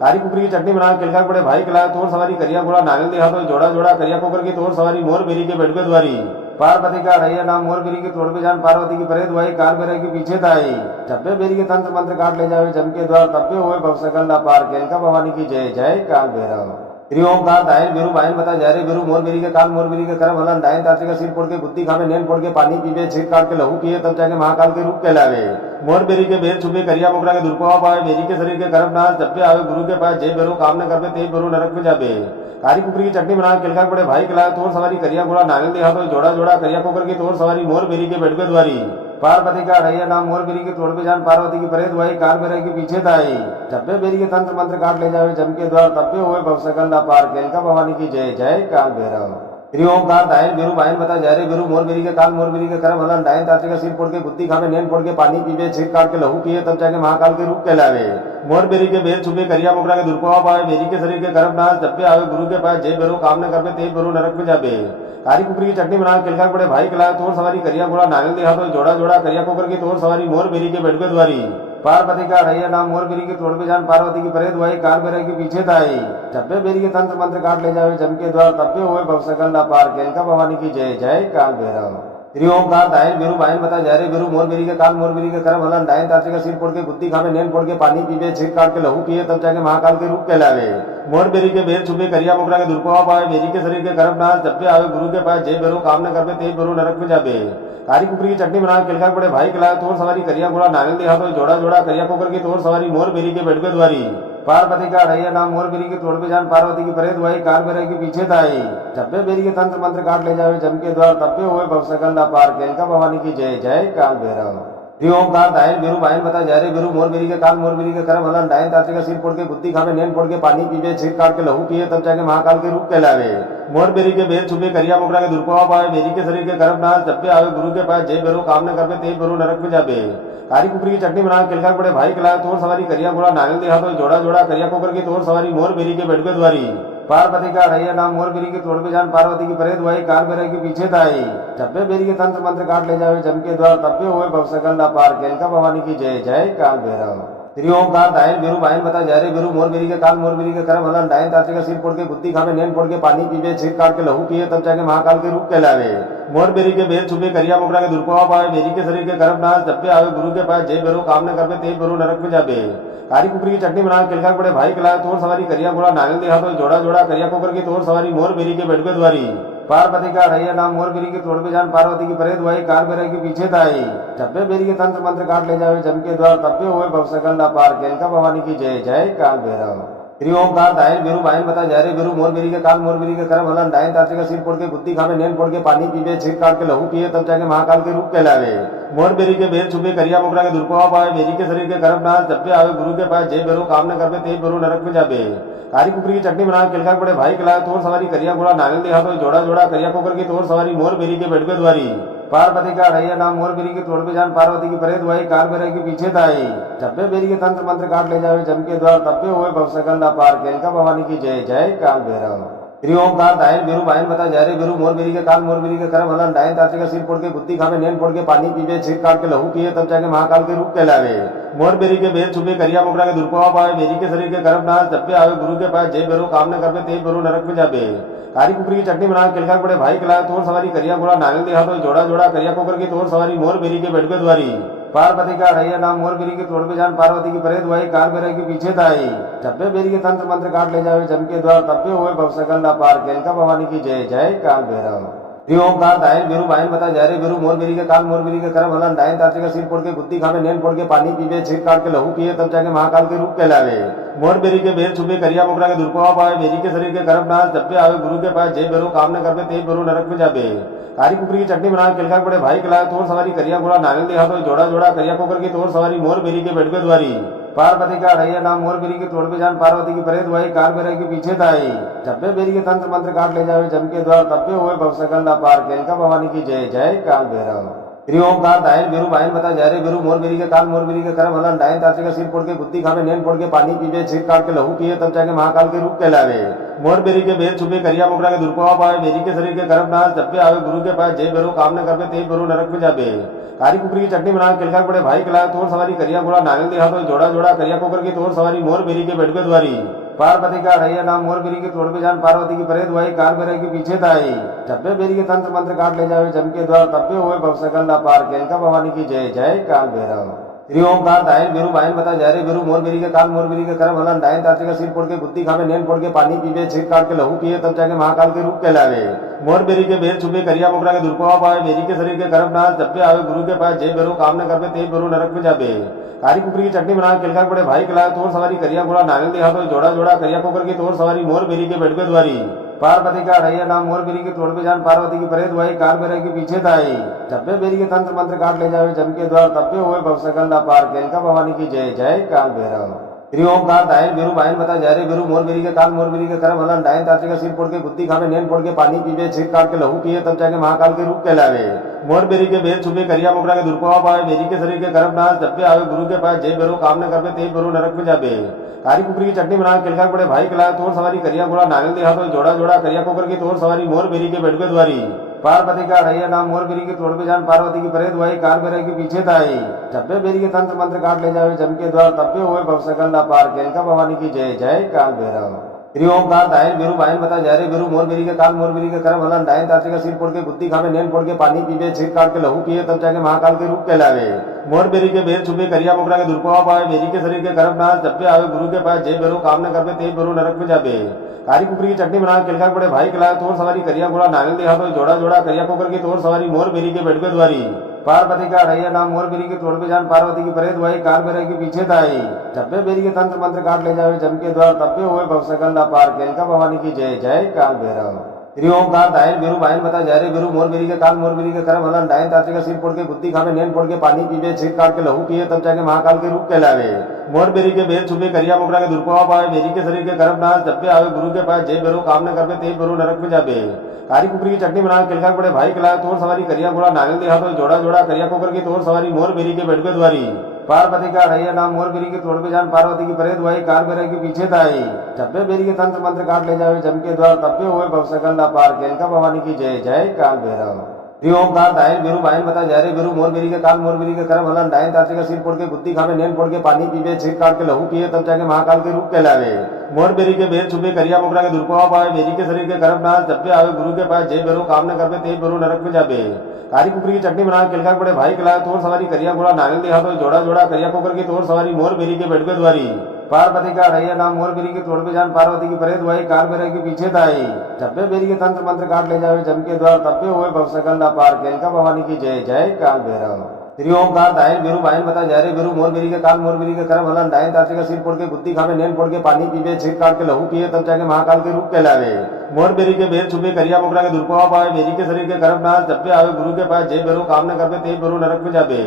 कारी कुकरी की चटनी बना किलका बड़े भाई खिलाए तोर सवारी करिया गोड़ा नागल दिया तो जोड़ा जोड़ा करिया कोकर की तोर सवारी मोर बेरी के बेटवे द्वारी। पार्वती का रैया नाम मोर बेरी के तोड़ पे जान पार्वती की परे दुआई कार बेरे के पीछे ताई। जब्बे बेरी के तंत्र मंत्र काट ले जावे जम के द्वार तब्बे हुए भवसकल ना पार केलका भवानी की जय जय काल भैरव। श्री ओमकार दायन बेरू बायन बता जा रे बेरू मोर बेरी के काल मोर बेरी के करम हलन डायन ताते का सिर फोड़ के गुत्ती खावे नैन फोड़ के पानी पीवे छिर काट के लहू पिए तब जाके महाकाल के रूप कहलावे। मोर बेरी के बेर छुपे करिया मोकरा के दुर्पवा पावे बेरी के शरीर के करम नाश जब पे आवे गुरु के पास जय बेरू काम न करवे ते बेरू नरक में जाबे। कारी कुकरी की चटनी बना किलका बड़े भाई खिलाए तोर सवारी करिया गोड़ा नागल दिया तो जोड़ा जोड़ा करिया कोकर की तोर सवारी मोर बेरी के बेटवे द्वारी। पार्वती का रैया नाम मोर बेरी के तोड़ पे जान पार्वती की परे दुआई कार बेरे के पीछे ताई। जब्बे बेरी के तंत्र मंत्र काट ले जावे जम के द्वार तब्बे हुए भवसकल ना पार केलका भवानी की जय जय काल भैरव। श्री ओमकार दायन बेरू बायन बता जा रे बेरू मोर बेरी के काल मोर बेरी के करम हलन डायन ताते का सिर फोड़ के गुत्ती खावे नैन फोड़ के पानी पीवे छिर काट के लहू पिए तब जाके महाकाल के रूप कहलावे। मोर बेरी के बेर छुपे करिया मोकरा के दुर्पवा पावे बेरी के शरीर के करम नाश जब पे आवे गुरु के पास जय बेरू काम न करवे ते बेरू नरक में जाबे। कारी कुकरी की चटनी बना किलका बड़े भाई खिलाए तोर सवारी करिया गोड़ा नागल दिया तो जोड़ा जोड़ा करिया कोकर की तोर सवारी मोर बेरी के बेटवे द्वारी। पार्वती का रैया नाम मोर बेरी के तोड़ पे जान पार्वती की परे दुआई कार बेरे के पीछे ताई। जब्बे बेरी के तंत्र मंत्र काट ले जावे जम के द्वार तब्बे हुए भवसकल ना पार केलका भवानी की जय जय काल भैरव। श्री ओमकार दायन बेरू बायन बता जा रे बेरू मोर बेरी के काल मोर बेरी के करम हलन डायन ताते का सिर फोड़ के गुत्ती खावे नैन फोड़ के पानी पीवे छिर काट के लहू पिए तब जाके महाकाल के रूप कहलावे। मोर बेरी के बेर छुपे करिया मोकरा के दुर्पवा पावे बेरी के शरीर के करम नाश जब पे आवे गुरु के पास जय बेरू काम न करवे ते बेरू नरक में जाबे। कारी कुकरी की चटनी बना किलका बड़े भाई खिलाए तोर सवारी करिया गोड़ा नागल दिया तो जोड़ा जोड़ा करिया कोकर की तोर सवारी मोर बेरी के बेटवे द्वारी। पार्वती का रैया नाम मोर बेरी के तोड़ पे जान पार्वती की परे दुआई कार बेरे के पीछे ताई। जब्बे बेरी के तंत्र मंत्र काट ले जावे जम के द्वार तब्बे हुए भवसकल ना पार केलका भवानी की जय जय काल भैरव। श्री ओमकार दायन बेरू बायन बता जा रे बेरू मोर बेरी के काल मोर बेरी के करम हलन डायन ताते का सिर फोड़ के गुत्ती खावे नैन फोड़ के पानी पीवे छिर काट के लहू पिए तब जाके महाकाल के रूप कहलावे। मोर बेरी के बेर छुपे करिया मोकरा के दुर्पवा पावे बेरी के शरीर के करम नाश जब पे आवे गुरु के पास जय बेरू काम न करवे ते बेरू नरक में जाबे। कारी कुकरी की चटनी बना किलका बड़े भाई खिलाए तोर सवारी करिया गोड़ा नागल दिया तो जोड़ा जोड़ा करिया कोकर की तोर सवारी मोर बेरी के बेटवे द्वारी। पार्वती का रैया नाम मोर बेरी के तोड़ पे जान पार्वती की परे दुआई कार बेरे के पीछे ताई। जब्बे बेरी के तंत्र मंत्र काट ले जावे जम के द्वार तब्बे हुए भवसकल ना पार केलका भवानी की जय जय काल भैरव। श्री ओमकार दायन बेरू बायन बता जा रे बेरू मोर बेरी के काल मोर बेरी के करम हलन डायन ताते का सिर फोड़ के गुत्ती खावे नैन फोड़ के पानी पीवे सिर काट के लहू पिए तब जाके महाकाल के रूप कहलावे। मोर बेरी के बेर छुपे करिया मोकरा के दुर्प्रभाव पावे बेरी के शरीर के करम नाश जब पे आवे गुरु के पास जे बेरो काम न करवे ते बेरो नरक में जाबे। कारी कुकरी की चटनी बना किलका पड़े भाई खिलाए तोर सवारी करिया गोड़ा नागल देहा तो जोड़ा जोड़ा करिया कोकर की तोर सवारी मोर बेरी के बेडवे द्वारी। पार्वती का रैया नाम मोर बेरी के तोड़ पे जान पार्वती की परे दुआई कार बेरे के पीछे ताई जब्बे बेरी के तंत्र मंत्र काट ले जावे जम के द्वार तब्बे हुए भवसकल ना पार केलका भवानी की जय जय काल भैरव। श्री ओमकार दायन बेरू बायन बता जा रे बेरू मोर बेरी के काल मोर बेरी के करम हलन डायन ताते का सिर फोड़ के गुत्ती खावे नैन फोड़ के पानी पीवे सिर काट के लहू पिए तब जाके महाकाल के रूप कहलावे। मोर बेरी के बेर छुपे करिया मोकरा के दुर्प्रभाव पावे बेरी के शरीर के करम नाश जब पे आवे गुरु के पास जे बेरो काम न करवे ते बेरो नरक में जाबे। कारी कुकरी की चटनी बना किलका पड़े भाई खिलाए तोर सवारी करिया गोड़ा नागल देहा तो जोड़ा जोड़ा करिया कोकर की तोर सवारी मोर बेरी के बेडवे द्वारी। पार्वती का रैया नाम मोर बेरी के तोड़ पे जान पार्वती की परे दुआई कार बेरे के पीछे ताई जब्बे बेरी के तंत्र मंत्र काट ले जावे जम के द्वार तब्बे हुए भवसकल ना पार केलका भवानी की जय जय काल भैरव। श्री ओमकार दायन बेरू बायन बता जा रे बेरू मोर बेरी के काल मोर बेरी के करम हलन डायन ताते का सिर फोड़ के गुत्ती खावे नैन फोड़ के पानी पीवे सिर काट के लहू पिए तब जाके महाकाल के रूप कहलावे। मोर बेरी के बेर छुपे करिया मोकरा के दुर्प्रभाव पावे बेरी के शरीर के करम नाश जब पे आवे गुरु के पास जे बेरो काम न करवे ते बेरो नरक में जाबे। कारी कुकरी की चटनी बना किलका पड़े भाई खिलाए तोर सवारी करिया गोड़ा नागल देहा तो जोड़ा जोड़ा करिया कोकर की तोर सवारी मोर बेरी के बेडवे द्वारी। पार्वती का रैया नाम मोर बेरी के तोड़ पे जान पार्वती की परे दुआई कार बेरे के पीछे ताई जब्बे बेरी के तंत्र मंत्र काट ले जावे जम के द्वार तब्बे हुए भवसकल ना पार केलका भवानी की जय जय काल भैरव। श्री ओमकार दायन बेरू बायन बता जा रे बेरू मोर बेरी के काल मोर बेरी के करम हलन डायन ताते का सिर फोड़ के गुत्ती खावे नैन फोड़ के पानी पीवे सिर काट के लहू पिए तब जाके महाकाल के रूप कहलावे। मोर बेरी के बेर छुपे करिया मोकरा के दुर्प्रभाव पावे बेरी के शरीर के करम नाश जब पे आवे गुरु के पास जे बेरो काम न करवे ते बेरो नरक में जाबे। कारी कुकरी की चटनी बना किलका पड़े भाई खिलाए तोर सवारी करिया गोड़ा नागल देहा तो जोड़ा जोड़ा करिया कोकर की तोर सवारी मोर बेरी के बेडवे द्वारी। पार्वती का रैया नाम मोर बेरी के तोड़ पे जान पार्वती की परे दुआई कार बेरे के पीछे ताई जब्बे बेरी के तंत्र मंत्र काट ले जावे जम के द्वार तब्बे हुए भवसकल ना पार केलका भवानी की जय जय काल भैरव। श्री ओमकार दायन बेरू बायन बता जा रे बेरू मोर बेरी के काल मोर बेरी के करम हलन डायन ताते का सिर फोड़ के गुत्ती खावे नैन फोड़ के पानी पीवे सिर काट के लहू पिए तब जाके महाकाल के रूप कहलावे। मोर बेरी के बेर छुपे करिया मोकरा के दुर्प्रभाव पावे बेरी के शरीर के करम नाश जब पे आवे गुरु के पास जे बेरो काम न करवे ते बेरो नरक में जाबे। कारी कुकरी की चटनी बना किलका पड़े भाई खिलाए तोर सवारी करिया गोड़ा नागल देहा तो जोड़ा जोड़ा करिया कोकर की तोर सवारी मोर बेरी के बेडवे द्वारी। पार्वती का रैया नाम मोर बेरी के तोड़ पे जान पार्वती की परे दुआई कार बेरे के पीछे ताई जब्बे बेरी के तंत्र मंत्र काट ले जावे जम के द्वार तब्बे हुए भवसकल ना पार केलका भवानी की जय जय काल भैरव। श्री ओमकार दायन बेरू बायन बता जा रे बेरू मोर बेरी के काल मोर बेरी के करम हलन डायन ताते का सिर फोड़ के गुत्ती खावे नैन फोड़ के पानी पीवे सिर काट के लहू पिए तब जाके महाकाल के रूप कहलावे। मोर बेरी के बेर छुपे करिया मोकरा के दुर्प्रभाव पावे बेरी के शरीर के करम नाश जब पे आवे गुरु के पास जे बेरो काम न करवे ते बेरो नरक में जाबे। कारी कुकरी की चटनी बना किलका पड़े भाई खिलाए तोर सवारी करिया गोड़ा नागल देहा तो जोड़ा जोड़ा करिया कोकर की तोर सवारी मोर बेरी के बेडवे द्वारी। पार्वती का रैया नाम मोर बेरी के तोड़ पे जान पार्वती की परे दुआई कार बेरे के पीछे ताई जब्बे बेरी के तंत्र मंत्र काट ले जावे जम के द्वार तब्बे हुए भवसकल ना पार केलका भवानी की जय जय काल भैरव। श्री ओमकार दायन बेरू बायन बता जा रे बेरू मोर बेरी के काल मोर बेरी के करम हलन डायन ताते का सिर फोड़ के गुत्ती खावे नैन फोड़ के पानी पीवे सिर काट के लहू पिए तब जाके महाकाल के रूप कहलावे। मोर बेरी के बेर छुपे करिया मोकरा के दुर्प्रभाव पावे बेरी के शरीर के करम नाश जब पे आवे गुरु के पास जे बेरो काम न करवे ते बेरो नरक में जाबे। कारी कुकरी की चटनी बना किलका पड़े भाई खिलाए तोर सवारी करिया गोड़ा नागल देहा तो जोड़ा जोड़ा करिया कोकर की तोर सवारी मोर बेरी के बेडवे द्वारी। पार्वती का रैया नाम मोर बेरी के तोड़ पे जान पार्वती की परे दुआई कार बेरे के पीछे ताई जब्बे बेरी के तंत्र मंत्र काट ले जावे जम के द्वार तब्बे हुए भवसकल ना पार केलका भवानी की जय जय काल भैरव। श्री ओमकार दायन बेरू बायन बता जा रे बेरू मोर बेरी के काल मोर बेरी के करम हलन डायन ताते का सिर फोड़ के गुत्ती खावे नैन फोड़ के पानी पीवे सिर काट के लहू पिए तब जाके महाकाल के रूप कहलावे। मोर बेरी के बेर छुपे करिया मोकरा के दुर्प्रभाव पावे बेरी के शरीर के करम नाश जब पे आवे गुरु के पास जे बेरो काम न करवे ते बेरो नरक में जाबे। कारी कुकरी की चटनी बना किलका पड़े भाई खिलाए तोर सवारी करिया गोड़ा नागल देहा तो जोड़ा जोड़ा करिया कोकर की तोर सवारी मोर बेरी के बेडवे द्वारी। पार्वती का रैया नाम मोर बेरी के तोड़ पे जान पार्वती की परे दुआई कार बेरे के पीछे ताई जब्बे बेरी के तंत्र मंत्र काट ले जावे जम के द्वार तब्बे हुए भवसकल ना पार केलका भवानी की जय जय काल भैरव। श्री ओमकार दायन बेरू बायन बता जा रे बेरू मोर बेरी के काल मोर बेरी के करम हलन डायन ताते का सिर फोड़ के गुत्ती खावे नैन फोड़ के पानी पीवे सिर काट के लहू पिए तब जाके महाकाल के रूप कहलावे। मोर बेरी के बेर छुपे करिया मोकरा के दुर्प्रभाव पावे बेरी के शरीर के करम नाश जब पे आवे गुरु के पास जे बेरो काम न करवे ते बेरो नरक में जाबे। कारी कुकरी की चटनी बना किलका पड़े भाई खिलाए तोर सवारी करिया गोड़ा नागल देहा तो जोड़ा जोड़ा करिया कोकर की तोर सवारी मोर बेरी के बेडवे द्वारी। पार्वती का रैया नाम मोर बेरी के तोड़ पे जान पार्वती की परे दुआई कार बेरे के पीछे ताई जब्बे बेरी के तंत्र मंत्र काट ले जावे जम के द्वार तब्बे हुए भवसकल ना पार केलका भवानी की जय जय काल भैरव। श्री ओमकार दायल बेरू बायन बता जा रे बेरू मोर बेरी के काल मोर बेरी के करम हलन डायन ताते का सिर फोड़ के गुद्दी खावे नैन फोड़ के पानी पीवे छिर काट के लहू पिए तब जाके महाकाल के रूप कहलावे। मोर बेरी के बेर छुपे करिया मोकरा के दुर्पवा पावे बेरी के शरीर के करम नाश जब पे आवे गुरु के पास जे बेरू काम न करवे ते बेरू नरक में जाबे। कारी कुकरी की चटनी बना केलका बड़े भाई खिलाए तोर सवारी करिया गोड़ा नागल दिया तो जोड़ा जोड़ा करिया कुकर की तोर सवारी मोर बेरी के बेटवे द्वारी। पार्वती का रैया नाम मोर बेरी के तोड़ पे जान पार्वती की परे दुआई कार बेरे के पीछे दाई। जब्बे बेरी के तंत्र मंत्र काट ले जावे जम के द्वार तब्बे हुए भवसकल ना पार केलका भवानी की जय जय काल भैरव। श्री ओमकार दायल बेरू बायन बता जा रे बेरू मोर बेरी के काल मोर बेरी के करम हलन डायन ताते का सिर फोड़ के गुद्दी खावे नैन फोड़ के पानी पीवे छिर काट के लहू पिए तब जाके महाकाल के रूप कहलावे। मोर बेरी के बेर छुपे करिया मोकरा के दुर्पवा पावे बेरी के शरीर के करम नाश जब पे आवे गुरु के पास जे बेरू काम न करवे ते बेरू नरक में जाबे।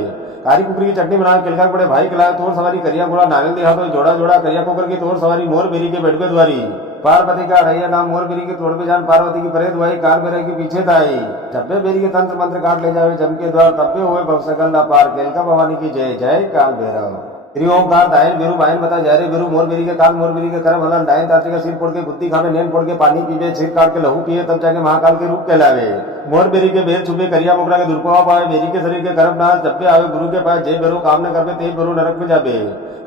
कारी कुकरी की चटनी बना केलका बड़े भाई खिलाए तोर सवारी करिया गोड़ा नागल दिया तो जोड़ा जोड़ा करिया कुकर की तोर सवारी मोर बेरी के बेटवे द्वारी। पार्वती का रैया नाम मोर बेरी के तोड़ पे जान पार्वती की परे दुआई कार बेरे के पीछे दाई। जब्बे बेरी के तंत्र मंत्र काट ले जावे जम के द्वार तब्बे हुए भवसकल ना पार केलका भवानी की जय जय काल भैरव। श्री ओमकार दायल बेरू बायन बता जा रे बेरू मोर बेरी के काल मोर बेरी के करम हलन डायन ताते का सिर फोड़ के गुद्दी खावे नैन फोड़ के पानी पीवे छिर काट के लहू पिए तब जाके महाकाल के रूप कहलावे। मोर बेरी के बेर छुपे करिया मोकरा के दुर्पवा पावे बेरी के शरीर के करम नाश जब पे आवे गुरु के पास जे बेरू काम न करवे ते बेरू नरक में जाबे।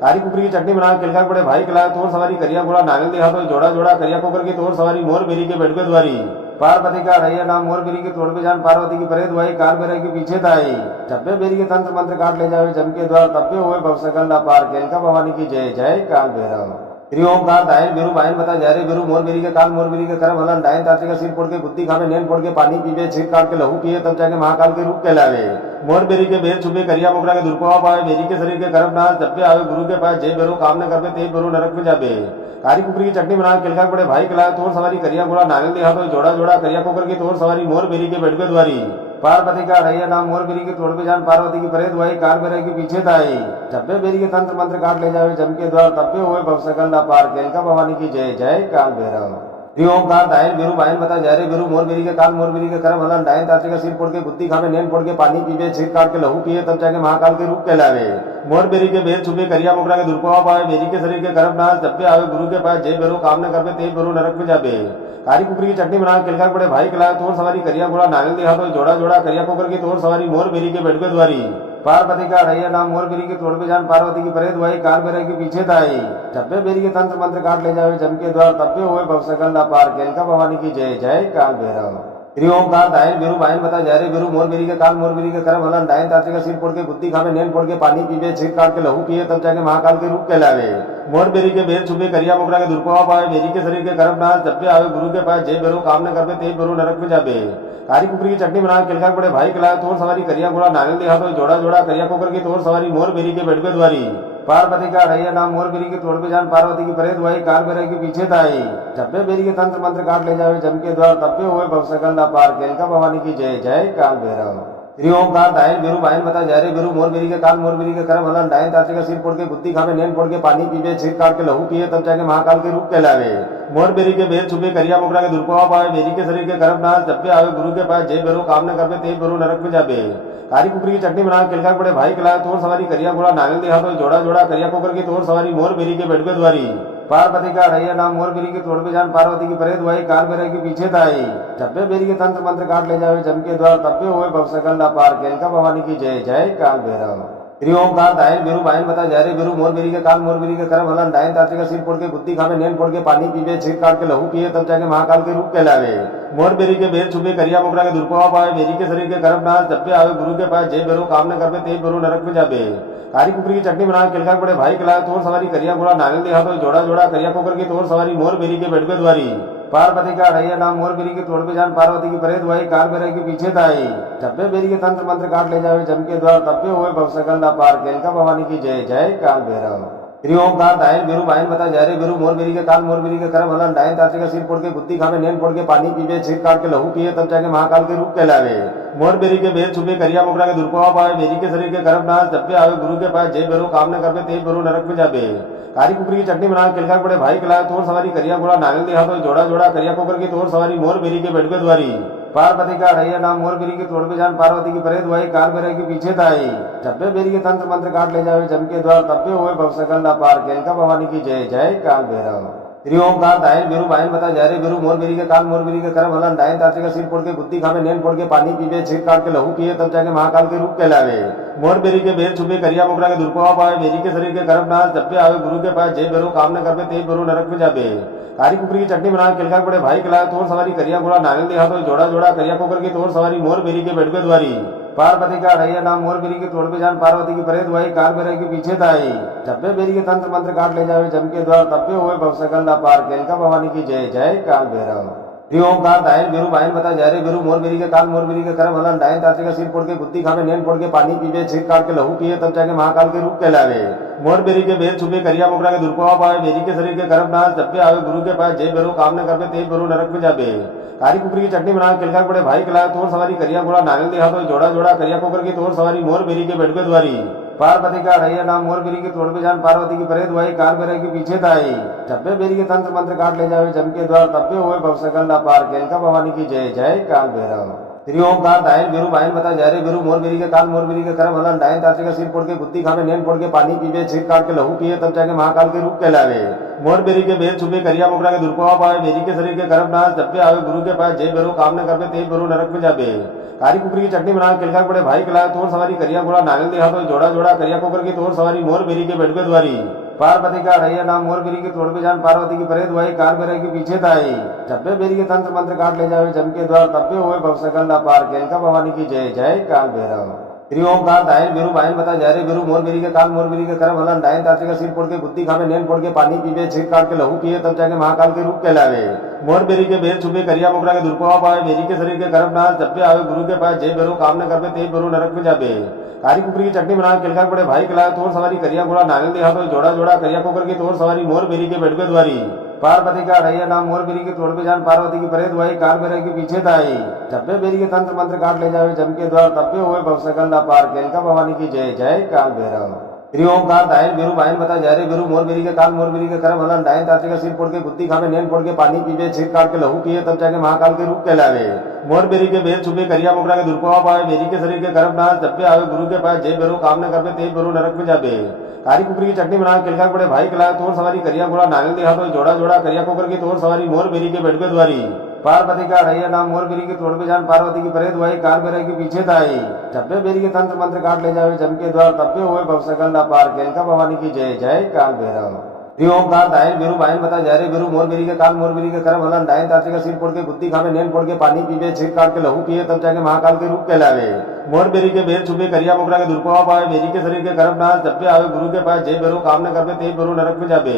कारी कुकरी की चटनी बना केलका बड़े भाई खिलाए तोर सवारी करिया गोड़ा नागल दिया तो जोड़ा जोड़ा करिया कुकर की तोर सवारी मोर बेरी के बेटवे द्वारी। पार्वती का रैया नाम मोर बेरी के तोड़ पे जान पार्वती की परे दुआई कार बेरे के पीछे दाई। जब्बे बेरी के तंत्र मंत्र काट ले जावे जम के द्वार तब्बे हुए भवसकल ना पार केलका भवानी की जय जय काल भैरव। श्री ओमकार दायल बेरू बायन बता जा रे बेरू मोर बेरी के काल मोर बेरी के करम हलन डायन ताते का सिर फोड़ के गुद्दी खावे नैन फोड़ के पानी पीवे छिर काट के लहू पिए तब जाके महाकाल के रूप कहलावे। मोर बेरी के बेर छुपे करिया मोकरा के दुर्पवा पावे बेरी के शरीर के करम नाश जब पे आवे गुरु के पास जे बेरू काम न करवे ते बेरू नरक में जाबे। कारी कुकरी की चटनी बना केलका बड़े भाई खिलाए तोर सवारी करिया गोड़ा नागल दिया तो जोड़ा जोड़ा करिया कुकर की तोर सवारी मोर बेरी के बेटवे द्वारी। पार्वती का रैया नाम मोर बेरी के तोड़ पे जान पार्वती की परे दुआई कार बेरे के पीछे दाई। जब्बे बेरी के तंत्र मंत्र काट ले जावे जम के द्वार तब्बे हुए भवसकल ना पार केलका भवानी की जय जय काल भैरव। श्री ओमकार दायल बेरू बायन बता जा रे बेरू मोर बेरी के काल मोर बेरी के करम हलन डायन ताते का सिर फोड़ के गुद्दी खावे नैन फोड़ के पानी पीवे छिर काट के लहू पिए तब जाके महाकाल के रूप कहलावे। मोर बेरी के बेर छुपे करिया मोकरा के दुर्पवा पावे बेरी के शरीर के करम नाश जब पे आवे गुरु के पास जे बेरू काम न करवे ते बेरू नरक में जाबे। कारी कुकरी की चटनी बना केलका बड़े भाई खिलाए तोर सवारी करिया गोड़ा नागल दिया तो जोड़ा जोड़ा करिया कुकर की तोर सवारी मोर बेरी के बेटवे द्वारी। पार्वती का रैया नाम मोर बेरी के तोड़ पे जान पार्वती की परे दुआई कार बेरे के पीछे दाई। जब्बे बेरी के तंत्र मंत्र काट ले जावे जम के द्वार तब्बे हुए भवसकल ना पार केलका भवानी की जय जय काल भैरव। श्री ओमकार दायल बेरू बायन बता जा रे बेरू मोर बेरी के काल मोर बेरी के करम हलन डायन ताते का सिर फोड़ के गुद्दी खावे नैन फोड़ के पानी पीवे छिर काट के लहू पिए तब जाके महाकाल के रूप कहलावे। मोर बेरी के बेर छुपे करिया मोकरा के दुर्पवा पावे बेरी के शरीर के करम नाश जब पे आवे गुरु के पास जे बेरू काम न करवे ते बेरू नरक में जाबे। कारी कुकरी की चटनी बना केलका बड़े भाई खिलाए तोर सवारी करिया गोड़ा नागल दिया तो जोड़ा जोड़ा करिया कुकर की तोर सवारी मोर बेरी के बेटवे द्वारी। पार्वती का रैया नाम मोर बेरी के तोड़ पे जान पार्वती की परे दुआई कार बेरे के पीछे दाई। जब्बे बेरी के तंत्र मंत्र काट ले जावे जम के द्वार तब्बे हुए भवसकल ना पार केलका भवानी की जय जय काल भैरव। श्री ओमकार दायल बेरू बायन बता जा रे बेरू मोर बेरी के काल मोर बेरी के करम हलन डायन ताते का सिर फोड़ के गुद्दी खावे नैन फोड़ के पानी पीवे छिर काट के लहू पिए तब जाके महाकाल के रूप कहलावे। मोर बेरी के बेर छुपे करिया मोकरा के दुर्पवा पावे बेरी के शरीर के करम नाश जब पे आवे गुरु के पास जे बेरू काम न करवे ते बेरू नरक में जाबे। कारी कुकरी की चटनी बना केलका बड़े भाई खिलाए तोर सवारी करिया गोड़ा नागल दिया तो जोड़ा जोड़ा करिया कुकर की तोर सवारी मोर बेरी के बेटवे द्वारी। पार्वती का रैया नाम मोर बेरी के तोड़ पे जान पार्वती की परे दुआई कार बेरे के पीछे दाई। जब्बे बेरी के तंत्र मंत्र काट ले जावे जम के द्वार तब्बे हुए भवसकल ना पार केलका भवानी की जय जय काल भैरव। श्री ओमकार दायल बेरू बायन बता जा रे बेरू मोर बेरी के काल मोर बेरी के करम हलन डायन ताते का सिर फोड़ के गुद्दी खावे नैन फोड़ के पानी पीवे छिर काट के लहू पिए तब जाके महाकाल के रूप कहलावे। मोर बेरी के बेर छुपे करिया मोकरा के दुर्पवा पावे बेरी के शरीर के करम नाश जब पे आवे गुरु के पास जे बेरू काम न करवे ते बेरू नरक में जाबे। कारी कुकरी की चटनी बना केलका बड़े भाई खिलाए तोर सवारी करिया गोड़ा नागल दिया तो जोड़ा जोड़ा करिया कुकर की तोर सवारी मोर बेरी के बेटवे द्वारी। पार्वती का रैया नाम मोर बेरी के तोड़ पे जान पार्वती की परे दुआई कार बेरे के पीछे दाई। जब्बे बेरी के तंत्र मंत्र काट ले जावे जम के द्वार तब्बे हुए भवसकल ना पार केलका भवानी की जय जय काल भैरव। श्री ओमकार दायल बेरू बायन बता जा रे बेरू मोर बेरी के काल मोर बेरी के करम हलन डायन ताते का सिर फोड़ के गुद्दी खावे नैन फोड़ के पानी पीवे छिर काट के लहू पिए तब जाके महाकाल के रूप कहलावे। मोर बेरी के बेर छुपे करिया मोकरा के दुर्पवा पावे बेरी के शरीर के करम नाश जब पे आवे गुरु के पास जे बेरू काम न करवे ते बेरू नरक में जाबे। कारी कुकरी की चटनी बना केलका बड़े भाई खिलाए तोर सवारी करिया गोड़ा नागल दिया तो जोड़ा जोड़ा करिया कुकर की तोर सवारी मोर बेरी के बेटवे द्वारी। पार्वती का रैया नाम मोर बेरी के तोड़ पे जान पार्वती की परे दुआई कार बेरे के पीछे दाई। जब्बे बेरी के तंत्र मंत्र काट ले जावे जम के द्वार तब्बे हुए भवसकल ना पार केलका भवानी की जय जय काल भैरव। श्री ओमकार दाइन बेरू बाइन बता जा रे बेरू मोर बेरी के काल मोर बेरी के करम हलन डाइन ताते का सिर फोड़ के गुद्दी खावे नैन फोड़ के पानी पीवे छीर काट के लहू पिए तब जाके महाकाल के रूप कहलावे। मोर बेरी के बेर छुपे करिया मोकरा के दुर्पवा पावे बेरी के शरीर के करम नाश जब पे आवे गुरु के पास जे बेरू काम न करवे ते बेरू नरक में जाबे। कारी कुकरी की चटनी बना किलका बड़े भाई खिलाए तोर सवारी करिया गोड़ा नागल दिया तो जोड़ा जोड़ा करिया कोकर की तोर सवारी मोर बेरी के बेटवे द्वारी। पार्वती का रैया नाम मोर बेरी के तोड़ पे जान पार्वती की परे दुआई कार बेरे के पीछे ताई। जब्बे बेरी के तंत्र मंत्र काट ले जावे जम के द्वार तब्बे हुए भवसकल ना पार केलका भवानी की जय जय काल भैरव। श्री ओमकार दायन बेरू बायन बता जा रे बेरू मोर बेरी के काल मोर बेरी के करम हलन डायन ताते का सिर फोड़ के गुद्दी खावे नैन फोड़ के पानी पीवे छीर काट के लहू पिए तब जाके महाकाल के रूप कहलावे। मोर बेरी के बेर छुपे करिया मोकरा के दुर्पवा पावे बेरी के शरीर के करम नाश जब पे आवे गुरु के पास जे बेरू काम न करवे ते बेरू नरक में जाबे। कारी कुकरी की चटनी बना किलका बड़े भाई खिलाए तोर सवारी करिया गोड़ा नागल दिया तो जोड़ा जोड़ा करिया कोकर की तोर सवारी मोर बेरी के बेटवे द्वारी। पार्वती का रैया नाम मोर बेरी के तोड़ पे जान पार्वती की परे दुआई कार बेरे के पीछे ताई। जब्बे बेरी के तंत्र मंत्र काट ले जावे जम के द्वार तब्बे हुए भवसकल ना पार केलका भवानी की जय जय काल भैरव। श्री ओमकार दायन बेरू बायन बता जा रे बेरू मोर बेरी के काल मोर बेरी के करम हलन डायन ताते का सिर फोड़ के गुद्दी खावे नैन फोड़ के पानी पीवे छीर काट के लहू पिए तब जाके महाकाल के रूप कहलावे। मोर बेरी के बेर छुपे करिया मोकरा के दुर्पवा पावे बेरी के शरीर के करम नाश जब पे आवे गुरु के पास जे बेरू काम न करवे ते बेरू नरक में जाबे। कारी कुकरी की चटनी बना किलका बड़े भाई खिलाए तोर सवारी करिया गोड़ा नागल दिया तो जोड़ा जोड़ा करिया कोकर की तोर सवारी मोर बेरी के बेटवे द्वारी। पार्वती का रैया नाम मोर बेरी के तोड़ पे जान पार्वती की परे दुआई कार बेरे के पीछे ताई। जब्बे बेरी के तंत्र मंत्र काट ले जावे जम के द्वार तब्बे हुए भवसकल ना पार केलका भवानी की जय जय काल भैरव। श्री ओमकार दायन बेरू बायन बता जा रे बेरू मोर बेरी के काल मोर बेरी के करम हलन डायन ताते का सिर फोड़ के गुद्दी खावे नैन फोड़ के पानी पीवे छीर काट के लहू पिए तब जाके महाकाल के रूप कहलावे। मोर बेरी के बेर छुपे करिया मोकरा के दुर्पवा पावे बेरी के शरीर के करम नाश जब पे आवे गुरु के पास जे बेरू काम न करवे ते बेरू नरक में जाबे। कारी कुकरी की चटनी बना किलका बड़े भाई खिलाए तोर सवारी करिया गोड़ा नागल दिया तो जोड़ा जोड़ा करिया कोकर की तोर सवारी मोर बेरी के बेटवे द्वारी। पार्वती का रैया नाम मोर बेरी के तोड़ पे जान पार्वती की परे दुआई कार बेरे के पीछे ताई। जब्बे बेरी के तंत्र मंत्र काट ले जावे जम के द्वार तब्बे हुए भवसकल ना पार केलका भवानी की जय जय काल भैरव। श्री ओमकार दायन बेरू बायन बता जा रे बेरू मोर बेरी के काल मोर बेरी के करम हलन डायन ताते का सिर फोड़ के गुद्दी खावे नैन फोड़ के पानी पीवे छीर काट के लहू पिए तब जाके महाकाल के रूप कहलावे। मोर बेरी के बेर छुपे करिया मोकरा के दुर्पवा पावे बेरी के शरीर के करम नाश जब पे आवे गुरु के पास जे बेरू काम न करवे ते बेरू नरक में जाबे। कारी कुकरी की चटनी बना किलका बड़े भाई खिलाए तोर सवारी करिया गोड़ा नागल दिया तो जोड़ा जोड़ा करिया कोकर की तोर सवारी मोर बेरी के बेटवे द्वारी। पार्वती का रैया नाम मोर बेरी के तोड़ पे जान पार्वती की परे दुआई कार बेरे के पीछे ताई। जब्बे बेरी के तंत्र मंत्र काट ले जावे जम के द्वार तब्बे हुए भवसकल ना पार केलका भवानी की जय जय काल भैरव। श्री ओमकार दायन बेरू बायन बता जा रे बेरू मोर बेरी के काल मोर बेरी के करम हलन डायन ताते का सिर फोड़ के गुद्दी खावे नैन फोड़ के पानी पीवे छीर काट के लहू पिए तब जाके महाकाल के रूप कहलावे। मोर बेरी के बेर छुपे करिया मोकरा के दुर्पवा पावे बेरी के शरीर के करम नाश जब पे आवे गुरु के पास जे बेरू काम न करवे ते बेरू नरक में जाबे।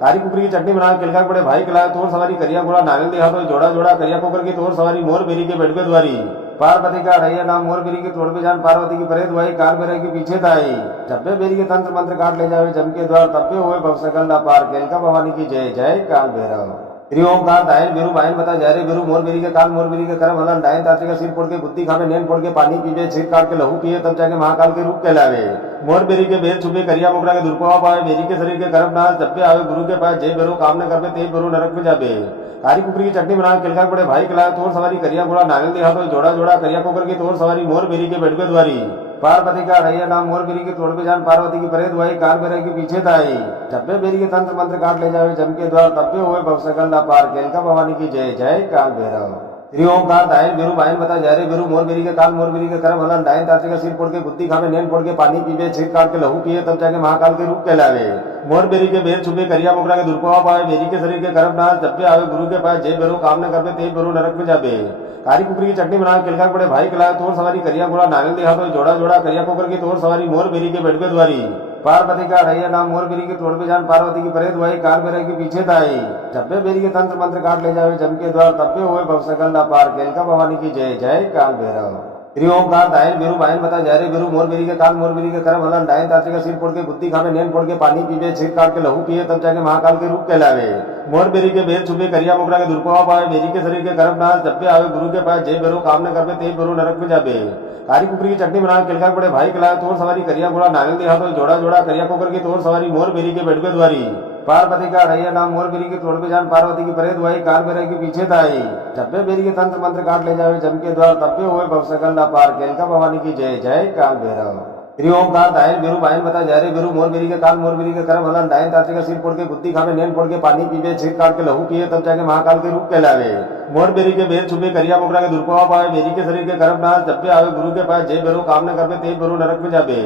कारी कुकरी की चटनी बना किलका बड़े भाई खिलाए तोर सवारी करिया गोड़ा नागल दिया तो जोड़ा जोड़ा करिया कोकर की तोर सवारी मोर बेरी के बेटवे द्वारी। पार्वती का रैया नाम मोर बेरी के तोड़ पे जान पार्वती की परे दुआई कार बेरे के पीछे ताई। जब्बे बेरी के तंत्र मंत्र काट ले जावे जम के द्वार तब्बे हुए भवसकल ना पार केलका भवानी की जय जय काल भैरव। श्री ओमकार दायन बेरू बायन बता जा रे बेरू मोर बेरी के काल मोर बेरी के करम हलन डायन ताते का सिर फोड़ के गुद्दी खावे नैन फोड़ के पानी पीवे छीर काट के लहू पिए तब जाके महाकाल के रूप कहलावे। मोर बेरी के बेर छुपे करिया मोकरा के दुर्पवा पावे बेरी के शरीर के करम नाश जब पे आवे गुरु के पास जे बेरू काम न करवे ते बेरू नरक में जाबे। कारी कुकरी की चटनी बना किलका बड़े भाई खिलाए तोर सवारी करिया गोड़ा नागल दिया तो जोड़ा जोड़ा करिया कोकर की तोर सवारी मोर बेरी के बेटवे द्वारी। पार्वती का रैया नाम मोर बेरी के तोड़ पे जान पार्वती की परे दुआई कार बेरे के पीछे ताई। जब्बे बेरी के तंत्र मंत्र काट ले जावे जम के द्वार तब्बे हुए भवसकल ना पार केलका भवानी की जय जय काल भैरव। श्री ओमकार दायन बेरू बायन बता जा रे बेरू मोर बेरी के काल मोर बेरी के करम हलन डायन ताते का सिर फोड़ के गुद्दी खावे नैन फोड़ के पानी पीवे छीर काट के लहू पिए तब जाके महाकाल के रूप कहलावे। मोर बेरी के बेर छुपे करिया मोकरा के दुर्पवा पावे बेरी के शरीर के करम नाश जब पे आवे गुरु के पास जे बेरू काम न करवे ते बेरू नरक में जाबे। कारी कुकरी की चटनी बना किलका बड़े भाई खिलाए तोर सवारी करिया गोड़ा नागल दिया तो जोड़ा जोड़ा करिया कोकर की तोर सवारी मोर बेरी के बेटवे द्वारी। पार्वती का रैया नाम मोर बेरी के तोड़ पे जान पार्वती की परे दुआई कार बेरे के पीछे ताई। जब्बे बेरी के तंत्र मंत्र काट ले जावे जम के द्वार तब्बे हुए भवसकल ना पार केलका भवानी की जय जय काल भैरव। श्री ओमकार दायन बेरू बायन बता जा रे बेरू मोर बेरी के काल मोर बेरी के करम हलन डायन ताते का सिर फोड़ के गुद्दी खावे नैन फोड़ के पानी पीवे छीर काट के लहू पिए तब जाके महाकाल के रूप कहलावे। मोर बेरी के बेर छुपे करिया मोकरा के दुर्पवा पावे बेरी के शरीर के करम नाश जब पे आवे गुरु के पास जे बेरू काम न करवे ते बेरू नरक में जाबे। कारी कुकरी की चटनी बना किलका बड़े भाई खिलाए तोर सवारी करिया गोड़ा नागल दिया तो जोड़ा जोड़ा करिया कोकर की तोर सवारी मोर बेरी के बेटवे द्वारी। पार्वती का रैया नाम मोर बेरी के तोड़ पे जान पार्वती की परे दुआई कार बेरे के पीछे ताई। जब्बे बेरी के तंत्र मंत्र काट ले जावे जम के द्वार तब्बे हुए भवसकल ना पार केलका भवानी की जय जय काल भैरव। श्री ओमकार दायन बेरू बायन बता जा रे बेरू मोर बेरी के काल मोर बेरी के करम हलन डायन ताते का सिर फोड़ के गुत्ती खावे नैन फोड़ के पानी पीवे छीर काट के लहू पिए तब जाके महाकाल के रूप कहलावे। मोर बेरी के बेर छुपे करिया मोकरा के दुर्पवा पावे बेरी के शरीर के करम नाश जब पे आवे गुरु के पास जे बेरू काम न करवे ते बेरू नरक में जाबे।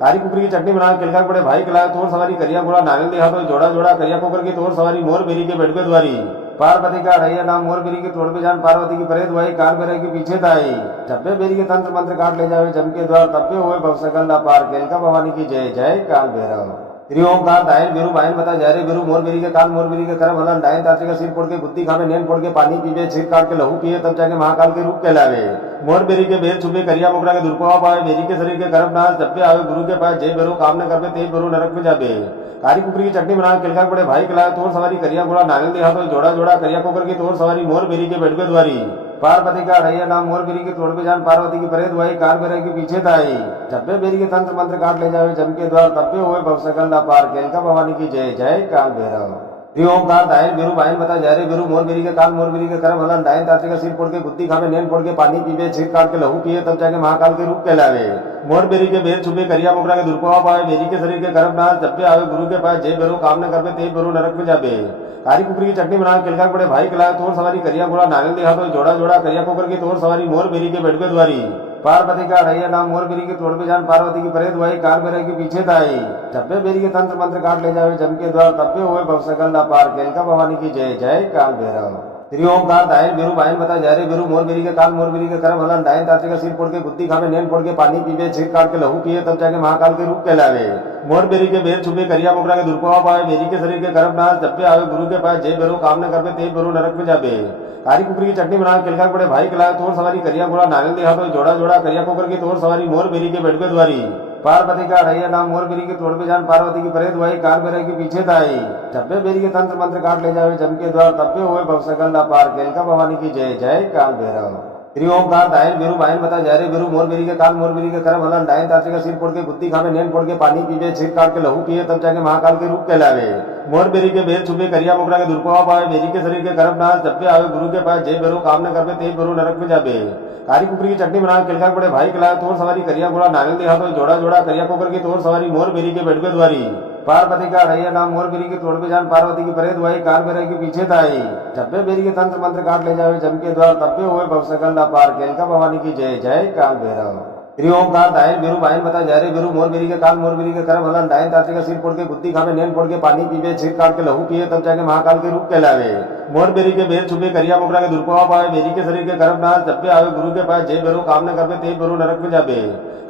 कारी कुकरी की चटनी बना किलका बड़े भाई खिलाए तोर सवारी करिया गोड़ा नांगल देहा तो जोड़ा जोड़ा करिया कोकर की तोर सवारी मोर बेरी के बेड़के द्वारी। पार्वती का रैया नाम मोर बेरी के तोड़ पे जान पार्वती की परे दुआई काल बेरे के पीछे ताई जब्बे बेरी के तंत्र मंत्र काट ले जावे जम के द्वार तब्बे हुए भवसकल ना पार केलका भवानी की जय जय काल भैरव। श्री ओमकार दायन बेरू बायन बता जा रे बेरू मोर बेरी के काल मोर बेरी के करम हलन डायन ताते का सिर फोड़ के गुत्ती खावे नैन फोड़ के पानी पीवे छीर काट के लहू पिए तब जाके महाकाल के रूप कहलावे। मोर बेरी के बेर छुपे करिया मोकरा के दुर्पवा पावे बेरी के शरीर के करम नाश जब पे आवे गुरु के पास जे बेरू काम न करवे ते बेरू नरक में जाबे। कारी कुकरी की चटनी बना किलका बड़े भाई खिलाए तोर सवारी करिया गोड़ा नांगल देहा तो जोड़ा जोड़ा करिया कोकर की तोर सवारी मोर बेरी के बेड़के द्वारी। पार्वती का रैया नाम मोर बेरी के तोड़ पे जान पार्वती की परे दुआई काल बेरे के पीछे ताई जब्बे बेरी के तंत्र मंत्र काट ले जावे जम के द्वार तब्बे हुए भवसकल ना पार केलका भवानी की जय जय काल भैरव। श्री ओमकार दायन बेरू बायन बता जा रे बेरू मोर बेरी के काल मोर बेरी के करम हलन डायन ताते का सिर फोड़ के गुत्ती खावे नैन फोड़ के पानी पीवे छीर काट के लहू पिए तब जाके महाकाल के रूप कहलावे। मोर बेरी के बेर छुपे करिया मोकरा के दुर्पवा पावे बेरी के शरीर के करम नाश जब पे आवे गुरु के पास जे बेरू काम न करवे ते बेरू नरक में जाबे। कारी कुकरी की चटनी बना किलका बड़े भाई खिलाए तोर सवारी करिया गोड़ा नांगल देहा तो जोड़ा जोड़ा करिया कोकर की तोर सवारी मोर बेरी के बेड़के द्वारी। पार्वती का रैया नाम मोर बेरी के तोड़ पे जान पार्वती की परे दुआई काल बेरे के पीछे ताई जब्बे बेरी के तंत्र मंत्र काट ले जावे जम के द्वार तब्बे हुए भवसकल ना पार केलका भवानी की जय जय काल भैरव। श्री ओमकार दायन बेरू बायन बता जा रे बेरू मोर बेरी के काल मोर बेरी के करम हलन डायन ताते का सिर फोड़ के गुत्ती खावे नैन फोड़ के पानी पीवे छीर काट के लहू पिए तब जाके महाकाल के रूप कहलावे। मोर बेरी के बेर छुपे करिया मोकरा के दुर्पवा पावे बेरी के शरीर के करम नाश जब पे आवे गुरु के पास जे बेरू काम न करवे ते बेरू नरक में जाबे। कारी कुकरी की चटनी बना किलका बड़े भाई खिलाए तोर सवारी करिया गोड़ा नांगल देहा तो जोड़ा जोड़ा करिया कोकर की तोर सवारी मोर बेरी के बेड़के द्वारी। पार्वती का रैया नाम मोर बेरी के तोड़ पे जान पार्वती की परे दुआई काल बेरे के पीछे ताई जब्बे बेरी के तंत्र मंत्र काट ले जावे जम के द्वार तब्बे हुए भवसकल ना पार केलका भवानी की जय जय काल भैरव। श्री ओमकार दायन बेरू बायन बता जा रे बेरू मोर बेरी के काल मोर बेरी के करम हलन डायन ताते का सिर फोड़ के गुत्ती खावे नैन फोड़ के पानी पीवे छीर काट के लहू पिए तब जाके महाकाल के रूप कहलावे। मोर बेरी के बेर छुपे करिया मोकरा के दुर्पवा पावे बेरी के शरीर के करम नाश जब पे आवे गुरु के पास जे बेरू काम न करवे ते बेरू नरक में जाबे। कारी कुकरी की चटनी बना किलका बड़े भाई खिलाए तोर सवारी करिया गोड़ा नांगल देहा तो जोड़ा जोड़ा करिया कोकर की तोर सवारी मोर बेरी के बेड़के द्वारी। पार्वती का रैया नाम मोर बेरी के तोड़ पे जान पार्वती की परे दुआई काल बेरे के पीछे ताई जब्बे बेरी के तंत्र मंत्र काट ले जावे जम के द्वार तब्बे हुए भवसकल ना पार केलका भवानी की जय जय काल भैरव। श्री ओमकार दायन बेरू बायन बता जा रे बेरू मोर बेरी के काल मोर बेरी के करम हलन डायन ताते का सिर फोड़ के गुत्ती खावे नैन फोड़ के पानी पीवे छीर काट के लहू पिए तब जाके महाकाल के रूप कहलावे। मोर बेरी के बेर छुपे करिया मोकरा के दुर्पवा पावे बेरी के शरीर के करम नाश जब पे आवे गुरु के पास जे बेरू काम न करवे ते बेरू नरक में जाबे।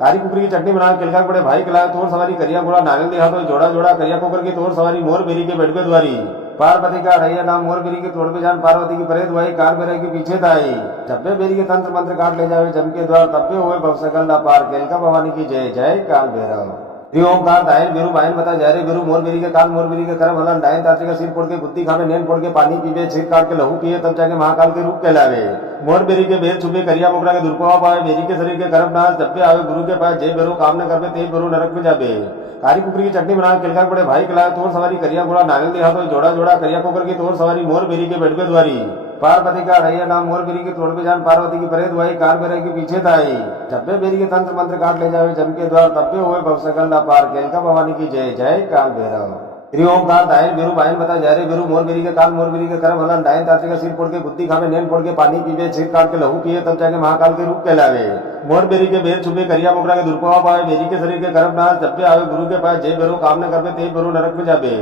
कारी कुकरी की चटनी बना किलका बड़े भाई खिलाए तोर सवारी करिया गोड़ा नांगल देहा तो जोड़ा जोड़ा करिया कोकर की तोर सवारी मोर बेरी के बेड़के द्वारी। पार्वती का रैया नाम मोर बेरी के तोड़ पे जान पार्वती की परे दुआई काल बेरे के पीछे ताई जब्बे बेरी के तंत्र मंत्र काट ले जावे जम के द्वार तब्बे हुए भवसकल ना पार केलका भवानी की जय जय काल भैरव। श्री ओमकार दायन बेरू बायन बता जा रे बेरू मोर बेरी के काल मोर बेरी के करम हलन डायन ताते का सिर फोड़ के गुत्ती खावे नैन फोड़ के पानी पीवे छीर काट के लहू पिए तब जाके महाकाल के रूप कहलावे। मोर बेरी के बेर छुपे करिया मोकरा के दुर्पवा पावे बेरी के शरीर के करम नाश जब पे आवे गुरु के पास जे बेरू काम न करवे ते बेरू नरक में जाबे। कारी कुकरी की चटनी बना किलका बड़े भाई खिलाए तोर सवारी करिया गोड़ा नांगल देहा तो जोड़ा जोड़ा करिया कोकर की तोर सवारी मोर बेरी के बेड़के द्वारी। पार्वती का रैया नाम मोर बेरी के तोड़ पे जान पार्वती की परे दुआई काल बेरे के पीछे ताई जब्बे बेरी के तंत्र मंत्र काट ले जावे जम के द्वार तब्बे हुए भवसकल ना पार केलका भवानी की जय जय काल भैरव। श्री ओमकार दायन बेरू बायन बता जा रे बेरू मोर बेरी के काल मोर बेरी के करम हलन डायन ताते का सिर फोड़ के गुत्ती खावे नैन फोड़ के पानी पीवे छीर काट के लहू पिए तब जाके महाकाल के रूप कहलावे। मोर बेरी के बेर छुपे करिया मोकरा के दुर्पवा पावे बेरी के शरीर के करम नाश जब पे आवे गुरु के पास जे बेरू काम न करवे ते बेरू नरक में जाबे।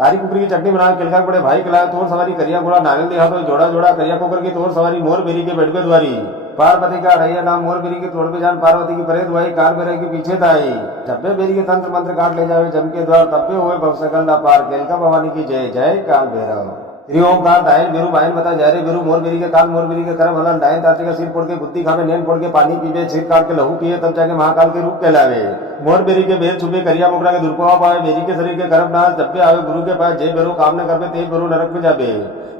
कारी कुकरी की चटनी बना किलका बड़े भाई खिलाए तोर सवारी करिया गोड़ा नांगल देहा तो जोड़ा जोड़ा करिया कोकर की तोर सवारी मोर बेरी के बेड़के द्वारी। पार्वती का रैया नाम मोर बेरी के तोड़ पे जान पार्वती की परे दुआई काल बेरे के पीछे ताई जब्बे बेरी के तंत्र मंत्र काट ले जावे जम के द्वार तब्बे हुए भवसकल ना पार केलका भवानी की जय जय काल भैरव। श्री ओमकार दायन बेरू बायन बता जा रे बेरू मोर बेरी के काल मोर बेरी के करम हलन डायन ताते का सिर फोड़ के गुत्ती खावे नैन फोड़ के पानी पीवे छीर काट के लहू पिए तब जाके महाकाल के रूप कहलावे। मोर बेरी के बेर छुपे करिया मोकरा के दुर्पवा पावे बेरी के शरीर के करम नाश जब पे आवे गुरु के पास जे बेरू काम न करवे ते बेरू नरक में जाबे।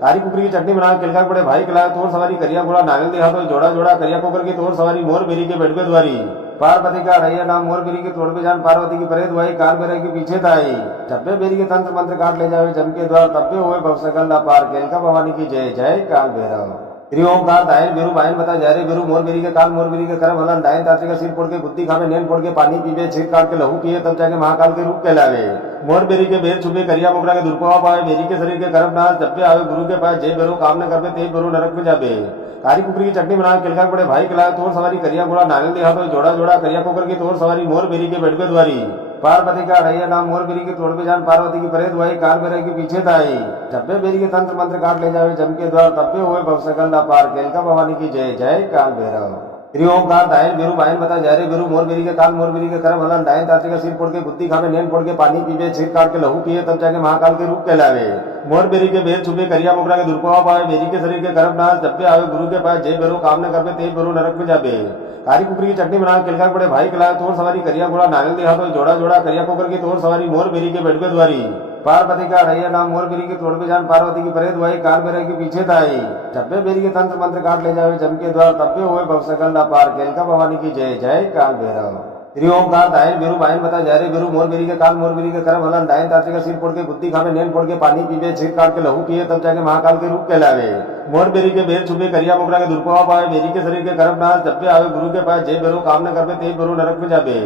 कारी कुकरी की चटनी बना किलका बड़े भाई खिलाए तोर सवारी करिया गोड़ा नांगल देहा तो जोड़ा जोड़ा करिया कोकर की तोर सवारी मोर बेरी के बेड़के द्वारी। पार्वती का रैया नाम मोर बेरी के तोड़ पे जान पार्वती की परे दुआई काल बेरे के पीछे ताई जब्बे बेरी के तंत्र मंत्र काट ले जावे जम के द्वार तब्बे हुए भवसकल ना पार केलका भवानी की जय जय काल भैरव। श्री ओमकार दायन बेरू बायन बता जा रे बेरू मोर बेरी के काल मोर बेरी के करम हलन डायन ताते का सिर फोड़ के गुत्ती खावे नैन फोड़ के पानी पीवे छीर काट के लहू पिए तब जाके महाकाल के रूप कहलावे। मोर बेरी के बेर छुपे करिया मोकरा के दुर्प्रभाव पावे बेरी के शरीर के गर्भ नाश जब पे आवे गुरु के पास जे बेरू काम न करवे ते बेरू नरक में जाबे। कारी कुकरी की चटनी बना किलका बड़े भाई खिलाए तोर सवारी करिया गोड़ा नारियल देहा तो जोड़ा जोड़ा करिया कुकर की तोर सवारी मोर बेरी के बेटवे द्वारी। पार्वती का अड़ैया नाम मोर बेरी के तोड़ पे जान पार्वती की परे दुआई काल बेरे के पीछे ताई। जब्बे बेरी के तंत्र मंत्र काट ले जावे जम के द्वार तब्बे हुए भवसकल ना पार केलका भवानी की जय जय काल भैरव। श्री ओमकार दायन बेरू बायन बता जा रे बेरू मोर बेरी के काल मोर बेरी के करम हलन डायन ताते का सिर फोड़ के गुत्ती खावे नैन फोड़ के पानी पीवे छीर काट के लहू पिए तब जाके महाकाल के रूप कहलावे। मोर बेरी के बेर छुपे करिया मोकरा के दुर्प्रभाव पावे बेरी के शरीर के गर्भ नाश जब पे आवे गुरु के पास जे बेरू काम न करवे ते बेरू नरक में जाबे। कारी कुकरी की चटनी बना किलका बड़े भाई खिलाए तोर सवारी करिया गोड़ा नारियल देहा तो जोड़ा जोड़ा करिया कुकर की तोर सवारी मोर बेरी के बेटवे द्वारी। पार्वती का अड़ैया नाम मोर बेरी के तोड़ पे जान पार्वती की परे दुआई काल बेरे के पीछे ताई। जब्बे बेरी के तंत्र मंत्र काट ले जावे जम के द्वार तब्बे हुए भवसकल ना पार केलका भवानी की जय जय काल भैरव। श्री ओमकार दायन बेरू बायन बता जा रे बेरू मोर बेरी के काल मोर बेरी के करम हलन डायन ताते का सिर फोड़ के गुत्ती खावे नैन फोड़ के पानी पीवे छीर काट के लहू पिए तब जाके महाकाल के रूप कहलावे। मोर बेरी के बेर छुपे करिया मोकरा के दुर्प्रभाव पावे बेरी के शरीर के गर्भ नाश जब पे आवे गुरु के पास जे बेरू काम न करवे ते बेरू नरक में जाबे।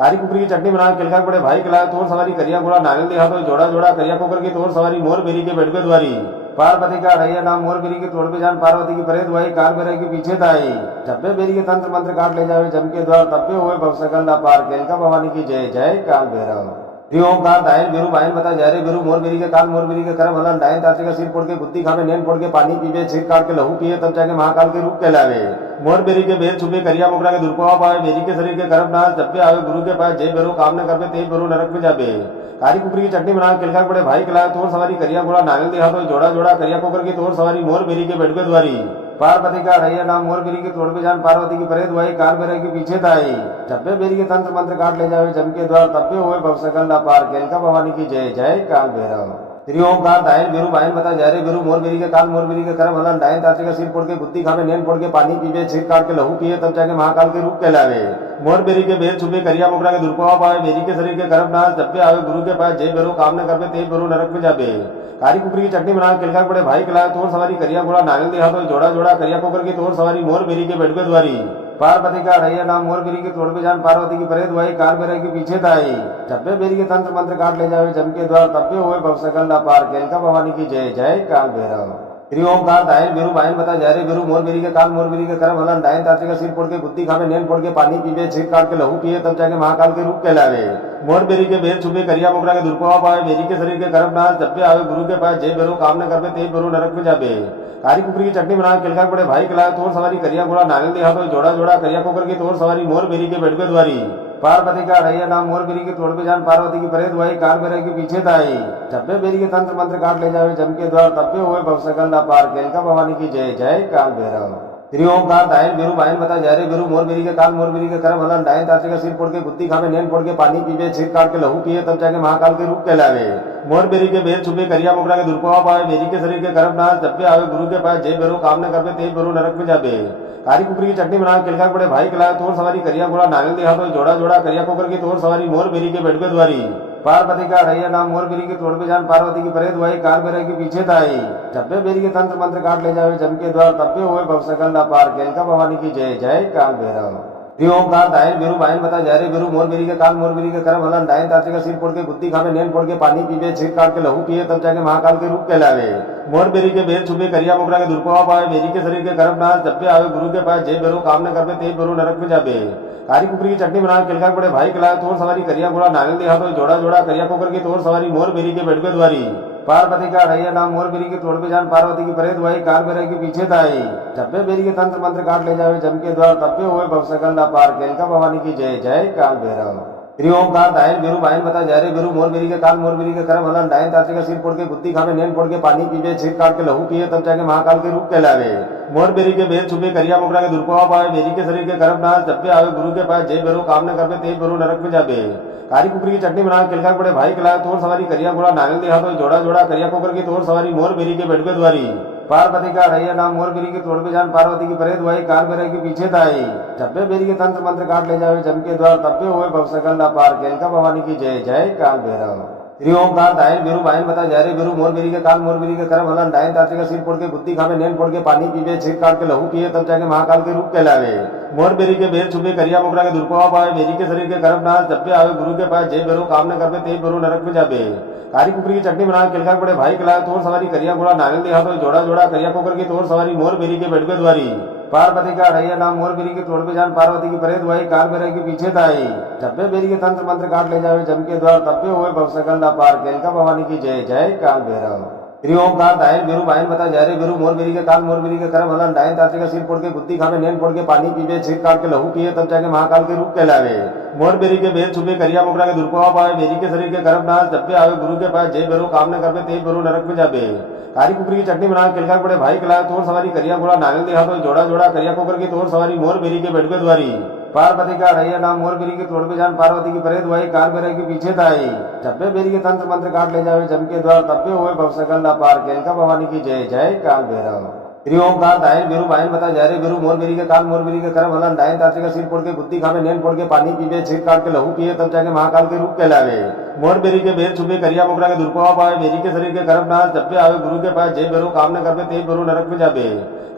कारी कुकरी की चटनी बना किलका बड़े भाई खिलाए तोर सवारी करिया गोड़ा नारियल देहा तो जोड़ा जोड़ा करिया कुकर की तोर सवारी मोर बेरी के बेटवे द्वारी। पार्वती का अड़ैया नाम मोर बेरी के तोड़ पे जान पार्वती की परे दुआई काल बेरे के पीछे ताई। जब्बे बेरी के तंत्र मंत्र काट ले जावे जम के द्वार तब्बे हुए भवसकल ना पार केलका भवानी की जय जय काल भैरव। श्री ओमकार दायन बेरू बायन बता जा रे बेरू मोर बेरी के काल मोर बेरी के करम हलन डायन ताते का सिर फोड़ के गुत्ती खावे नैन फोड़ के पानी पीवे छीर काट के लहू पिए तब जाके महाकाल के रूप कहलावे। मोर बेरी के बेर छुपे करिया मोकरा के दुर्प्रभाव पावे बेरी के शरीर के गर्भ नाश जब पे आवे गुरु के पास जे बेरू काम न करवे ते बेरू नरक में जाबे। कारी कुकरी की चटनी बना किलका बड़े भाई खिलाए तोर सवारी करिया गोड़ा नारियल देहा तो जोड़ा जोड़ा करिया कुकर की तोर सवारी मोर बेरी के बेटवे द्वारी। पार्वती का अड़ैया नाम मोर बेरी के तोड़ पे जान पार्वती की परे दुआई काल बेरे के पीछे ताई। जब्बे बेरी के तंत्र मंत्र काट ले जावे जम के द्वार तब्बे हुए भवसकल ना पार केलका भवानी की जय जय काल भैरव। श्री ओमकार दायन बेरू बायन बता जा रे बेरू मोर बेरी के काल मोर बेरी के करम हलन डायन ताते का सिर फोड़ के गुत्ती खावे नैन फोड़ के पानी पीवे छीर काट के लहू पिए तब जाके महाकाल के रूप कहलावे। मोर बेरी के बेर छुपे करिया मोकरा के दुर्प्रभाव पावे बेरी के शरीर के गर्भ नाश जब पे आवे गुरु के पास जे बेरू काम न करवे ते बेरू नरक में जाबे। कारी कुकरी की चटनी बना किलका बड़े भाई खिलाए तोर सवारी करिया गोड़ा नारियल देहा तो जोड़ा जोड़ा करिया कुकर की तोर सवारी मोर बेरी के बेटवे द्वारी। पार्वती का अड़ैया नाम मोर बेरी के तोड़ पे जान पार्वती की परे दुआई काल बेरे के पीछे ताई। जब्बे बेरी के तंत्र मंत्र काट ले जावे जम के द्वार तब्बे हुए भवसकल ना पार केलका भवानी की जय जय काल भैरव। श्री ओमकार दायन बेरू बायन बता जा रे बेरू मोर बेरी के काल मोर बेरी के करम हलन डायन ताते का सिर फोड़ के गुत्ती खावे नैन फोड़ के पानी पीवे छीर काट के लहू पिए तब जाके महाकाल के रूप कहलावे। मोर बेरी के बेर छुपे करिया मोकरा के दुर्प्रभाव पावे बेरी के शरीर के गर्भ नाश जब पे आवे गुरु के पास जे बेरू काम न करवे ते बेरू नरक में जाबे। कारी कुकरी की चटनी बना किलका बड़े भाई खिलाए तोर सवारी करिया गोड़ा नारियल देहा तो जोड़ा जोड़ा करिया कुकर की तोर सवारी मोर बेरी के बेटवे द्वारी। पार्वती का अड़ैया नाम मोर बेरी के तोड़ पे जान पार्वती की परे दुआई काल बेरे के पीछे ताई। जब्बे बेरी के तंत्र मंत्र काट ले जावे जम के द्वार तब्बे हुए भवसकल ना पार केलका भवानी की जय जय काल भैरव। श्री ओमकार दायन बेरू बायन बता जा रे बेरू मोर बेरी के काल मोर बेरी के करम हलन डायन ताते का सिर फोड़ के गुत्ती खावे नैन फोड़ के पानी पीवे छीर काट के लहू पिए तब जाके महाकाल के रूप कहलावे। मोर बेरी के बेर छुपे करिया मोकरा के दुर्प्रभाव पावे बेरी के शरीर के गर्भ नाश जब पे आवे गुरु के पास जे बेरू काम न करवे ते बेरू नरक में जाबे। कारी कुकरी की चटनी बना किलका बड़े भाई खिलाए तोर सवारी करिया गोड़ा नारियल देहा तो जोड़ा जोड़ा करिया कुकर की तोर सवारी मोर बेरी के बेटवे द्वारी। पार्वती का अड़ैया नाम मोर बेरी के तोड़ पे जान पार्वती की परे दुआई काल बेरे के पीछे ताई। जब्बे बेरी के तंत्र मंत्र काट ले जावे जम के द्वार तब्बे हुए भवसकल ना पार केलका भवानी की जय जय काल भैरव। श्री ओमकार दायन बेरू बायन बता जा रे बेरू मोर बेरी के काल मोर बेरी के करम हलन डायन ताते का सिर फोड़ के गुत्ती खावे नैन फोड़ के पानी पीवे छीर काट के लहू पिए तब जाके महाकाल के रूप कहलावे। मोर बेरी के बेर छुपे करिया मोकरा के दुर्प्रभाव पावे बेरी के शरीर के गर्भ नाश जब पे आवे गुरु के पास जे बेरू काम न करवे ते बेरू नरक में जाबे। कारी कुकरी की चटनी बना किलका बड़े भाई खिलाए तोर सवारी करिया गोड़ा नारियल देहा तो जोड़ा जोड़ा करिया कुकर की तोर सवारी मोर बेरी के बेटवे द्वारी। पार्वती का अड़ैया नाम मोर बेरी के तोड़ पे जान पार्वती की परे दुआई काल बेरे के पीछे ताई। जब्बे बेरी के तंत्र मंत्र काट ले जावे जम के द्वार तब्बे हुए भवसकल ना पार केलका भवानी की जय जय काल भैरव। श्री ओमकार दायन बेरू बायन बता जा रे बेरू मोर बेरी के काल मोर बेरी के करम हलन डायन ताते का सिर फोड़ के गुत्ती खावे नैन फोड़ के पानी पीवे छीर काट के लहू पिए तब जाके महाकाल के रूप कहलावे। मोर बेरी के बेर छुपे करिया मोकरा के दुर्प्रभाव पावे बेरी के शरीर के गर्भ नाश जब पे आवे गुरु के पास जे बेरू काम न करवे ते बेरू नरक में जाबे। कारी कुकरी की चटनी बना किलका बड़े भाई खिलाए तोर सवारी करिया गोड़ा नारियल देहा तो जोड़ा जोड़ा करिया कुकर की तोर सवारी मोर बेरी के बेटवे द्वारी। पार्वती का अड़ैया नाम मोर बेरी के तोड़ पे जान पार्वती की परे दुआई काल बेरे के पीछे ताई। जब्बे बेरी के तंत्र मंत्र काट ले जावे जम के द्वार तब्बे हुए भवसकल ना पार केलका भवानी की जय जय काल भैरव। श्री ओमकार दायन बेरू बायन बता जा रे बेरू मोर बेरी के काल मोर बेरी के करम हलन डायन ताते का सिर फोड़ के गुत्ती खावे नैन फोड़ के पानी पीवे छीर काट के लहू पिए तब जाके महाकाल के रूप कहलावे। मोर बेरी के बेर छुपे करिया मोकरा के दुर्पवा पावे बेरी के शरीर के करम नाश जब पे आवे गुरु के पास जे बेरू काम न करवे ते बेरू नरक में जाबे। कारी कुकरी की चटनी बना किलका बड़े भाई खिलाए तोर सवारी करिया गोड़ा नागल देहा तो जोड़ा जोड़ा करिया कुकर की तोर सवारी मोर बेरी के बेटवे द्वारी। पार्वती का अड़ैया नाम मोर बेरी के तोड़ पे जान पार्वती की परे दुआई काल बेरे के पीछे ताई। जब्बे बेरी के तंत्र मंत्र काट ले जावे जम के द्वार तब्बे हुए भवसकल ना पार केलका भवानी की जय जय काल भैरव। श्री ओमकार दायन बेरू बायन बता जा रे बेरू मोर बेरी के काल मोर बेरी के करम हलन डायन ताते का सिर फोड़ के गुत्ती खावे नैन फोड़ के पानी पीवे छीर काट के लहू पिए तब जाके महाकाल के रूप कहलावे। मोर बेरी के बेर छुपे करिया मोकरा के दुर्पवा पावे बेरी के शरीर के करम नाश जब पे आवे गुरु के पास जे बेरू काम न करवे ते बेरू नरक में जाबे। कारी कुकरी की चटनी बना किलका बड़े भाई खिलाए तोर सवारी करिया गोड़ा नागल देहा तो जोड़ा जोड़ा करिया कुकर की तोर सवारी मोर बेरी के बेटवे द्वारी। पार्वती का अड़ैया नाम मोर बेरी के तोड़ पे जान पार्वती की परे दुआई काल बेरे के पीछे ताई। जब्बे बेरी के तंत्र मंत्र काट ले जावे जम के द्वार तब्बे हुए भवसकल ना पार केलका भवानी की जय जय काल भैरव। श्री ओमकार दायन बेरू बायन बता जा रे बेरू मोर बेरी के काल मोर बेरी के करम हलन डायन ताते का सिर फोड़ के गुत्ती खावे नैन फोड़ के पानी पीवे छीर काट के लहू पिए तब जाके महाकाल के रूप कहलावे। मोर बेरी के बेर छुपे करिया मोकरा के दुर्पवा पावे बेरी के शरीर के करम नाश जब पे आवे गुरु के पास जे बेरू काम न करवे ते बेरू नरक में जाबे।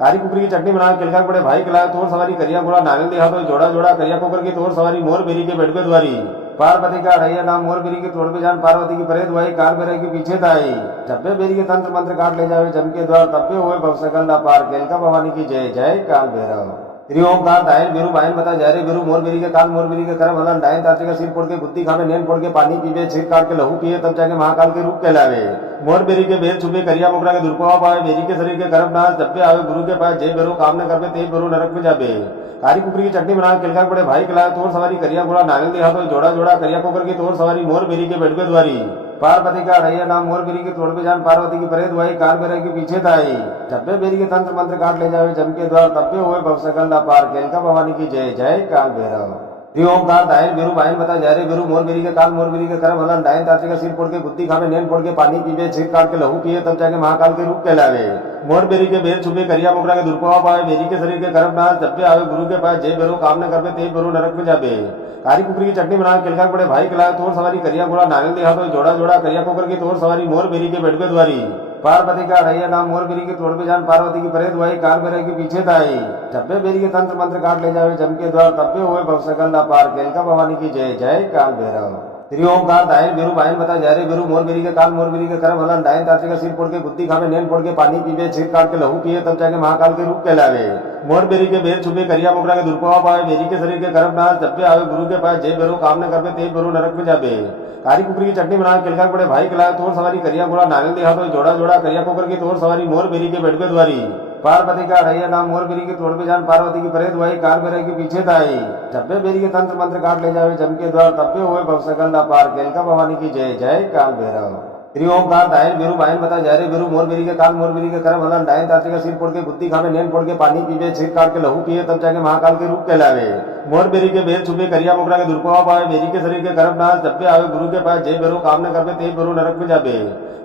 कारी कुकरी की चटनी बना किलका बड़े भाई खिलाए तोर सवारी करिया गोड़ा नागल देहा तो जोड़ा जोड़ा करिया कुकर की तोर सवारी मोर बेरी के बेटवे द्वारी। पार्वती का अड़ैया नाम मोर बेरी के तोड़ पे जान पार्वती की परे दुआई काल बेरे के पीछे ताई। जब्बे बेरी के तंत्र मंत्र काट ले जावे जम के द्वार तब्बे हुए भवसकल ना पार केलका भवानी की जय जय काल भैरव। श्री ओमकार दायन बेरू बायन बता जा रे बेरू मोर बेरी के काल मोर बेरी के करम हलन डायन ताते का सिर फोड़ के गुत्ती खावे नैन फोड़ के पानी पीवे छीर काट के लहू पिए तब जाके महाकाल के रूप कहलावे। मोर बेरी के बेर छुपे करिया मोकरा के दुर्पवा पावे बेरी के शरीर के करम नाश जब पे आवे गुरु के पास जे बेरू काम न करवे ते बेरू नरक में जाबे। कारी कुकरी की चटनी बना किलका बड़े भाई खिलाए तोर सवारी करिया गोड़ा नागल देहा तो जोड़ा जोड़ा करिया कुकर की तोर सवारी मोर बेरी के बेटवे द्वारी। पार्वती का अड़ैया नाम मोर बेरी के तोड़ पे जान पार्वती की परे दुआई काल बेरे के पीछे ताई। जब्बे बेरी के तंत्र मंत्र काट ले जावे जम के द्वार तब्बे हुए भवसकल ना पार केलका भवानी की जय जय काल भैरव। श्री ओमकार दायन बेरू बायन बता जा रे बेरू मोर बेरी के काल मोर बेरी के करम हलन डायन ताते का सिर फोड़ के गुत्ती खावे नैन फोड़ के पानी पीवे छीर काट के लहू पिए तब जाके महाकाल के रूप कहलावे। मोर बेरी के बेर छुपे करिया मोकरा के दुर्पवा पावे बेरी के शरीर के करम नाश जब पे आवे गुरु के पास जे बेरू काम न करवे ते बेरू नरक में जाबे। कारी कुकरी की चटनी बना किलका बड़े भाई खिलाए तोर सवारी करिया गोड़ा नागल देहा तो जोड़ा जोड़ा करिया कुकर की तोर सवारी मोर बेरी के बेटवे द्वारी। पार्वती का अड़ैया नाम मोर बेरी के तोड़ पे जान पार्वती की परे दुआई काल बेरे के पीछे ताई। जब्बे बेरी के तंत्र मंत्र काट ले जावे जम के द्वार तब्बे हुए भवसकल ना पार केलका भवानी की जय जय काल भैरव। श्री ओमकार दायन बेरू बायन बता जा रे बेरू मोर बेरी के काल मोर बेरी के करम हलन डायन ताते का सिर फोड़ के गुत्ती खावे नैन फोड़ के पानी पीवे छीर काट के लहू पिए तब जाके महाकाल के रूप कहलावे। मोर बेरी के बेर छुपे करिया मोकरा के दुर्पवा पावे बेरी के शरीर के करम नाश जब पे आवे गुरु के पास जे बेरू काम न करवे ते बेरू नरक में जाबे। कारी कुकरी की चटनी बना किलका बड़े भाई खिलाए तोर सवारी करिया गोड़ा नागल देहा तो जोड़ा जोड़ा करिया कुकर की तोर सवारी मोर बेरी के बेटवे द्वारी। पार्वती का अड़ैया नाम मोर बेरी के तोड़ पे जान पार्वती की परे दुआई काल बेरे के पीछे ताई। जब्बे बेरी के तंत्र मंत्र काट ले जावे जम के द्वार तब्बे हुए भवसकल ना पार केलका भवानी की जय जय काल भैरव। श्री ओमकार दायन बेरू बायन बता जा रे बेरू मोर बेरी के काल मोर बेरी के करम हलन डायन ताते का सिर फोड़ के गुत्ती खावे नैन फोड़ के पानी पीवे छीर काट के लहू पिए तब जाके महाकाल के रूप कहलावे। मोर बेरी के बेर छुपे करिया मोकरा के दुर्पवा पावे बेरी के शरीर के करम नाश जब पे आवे गुरु के पास जे बेरू काम न करवे ते बेरू नरक में जाबे।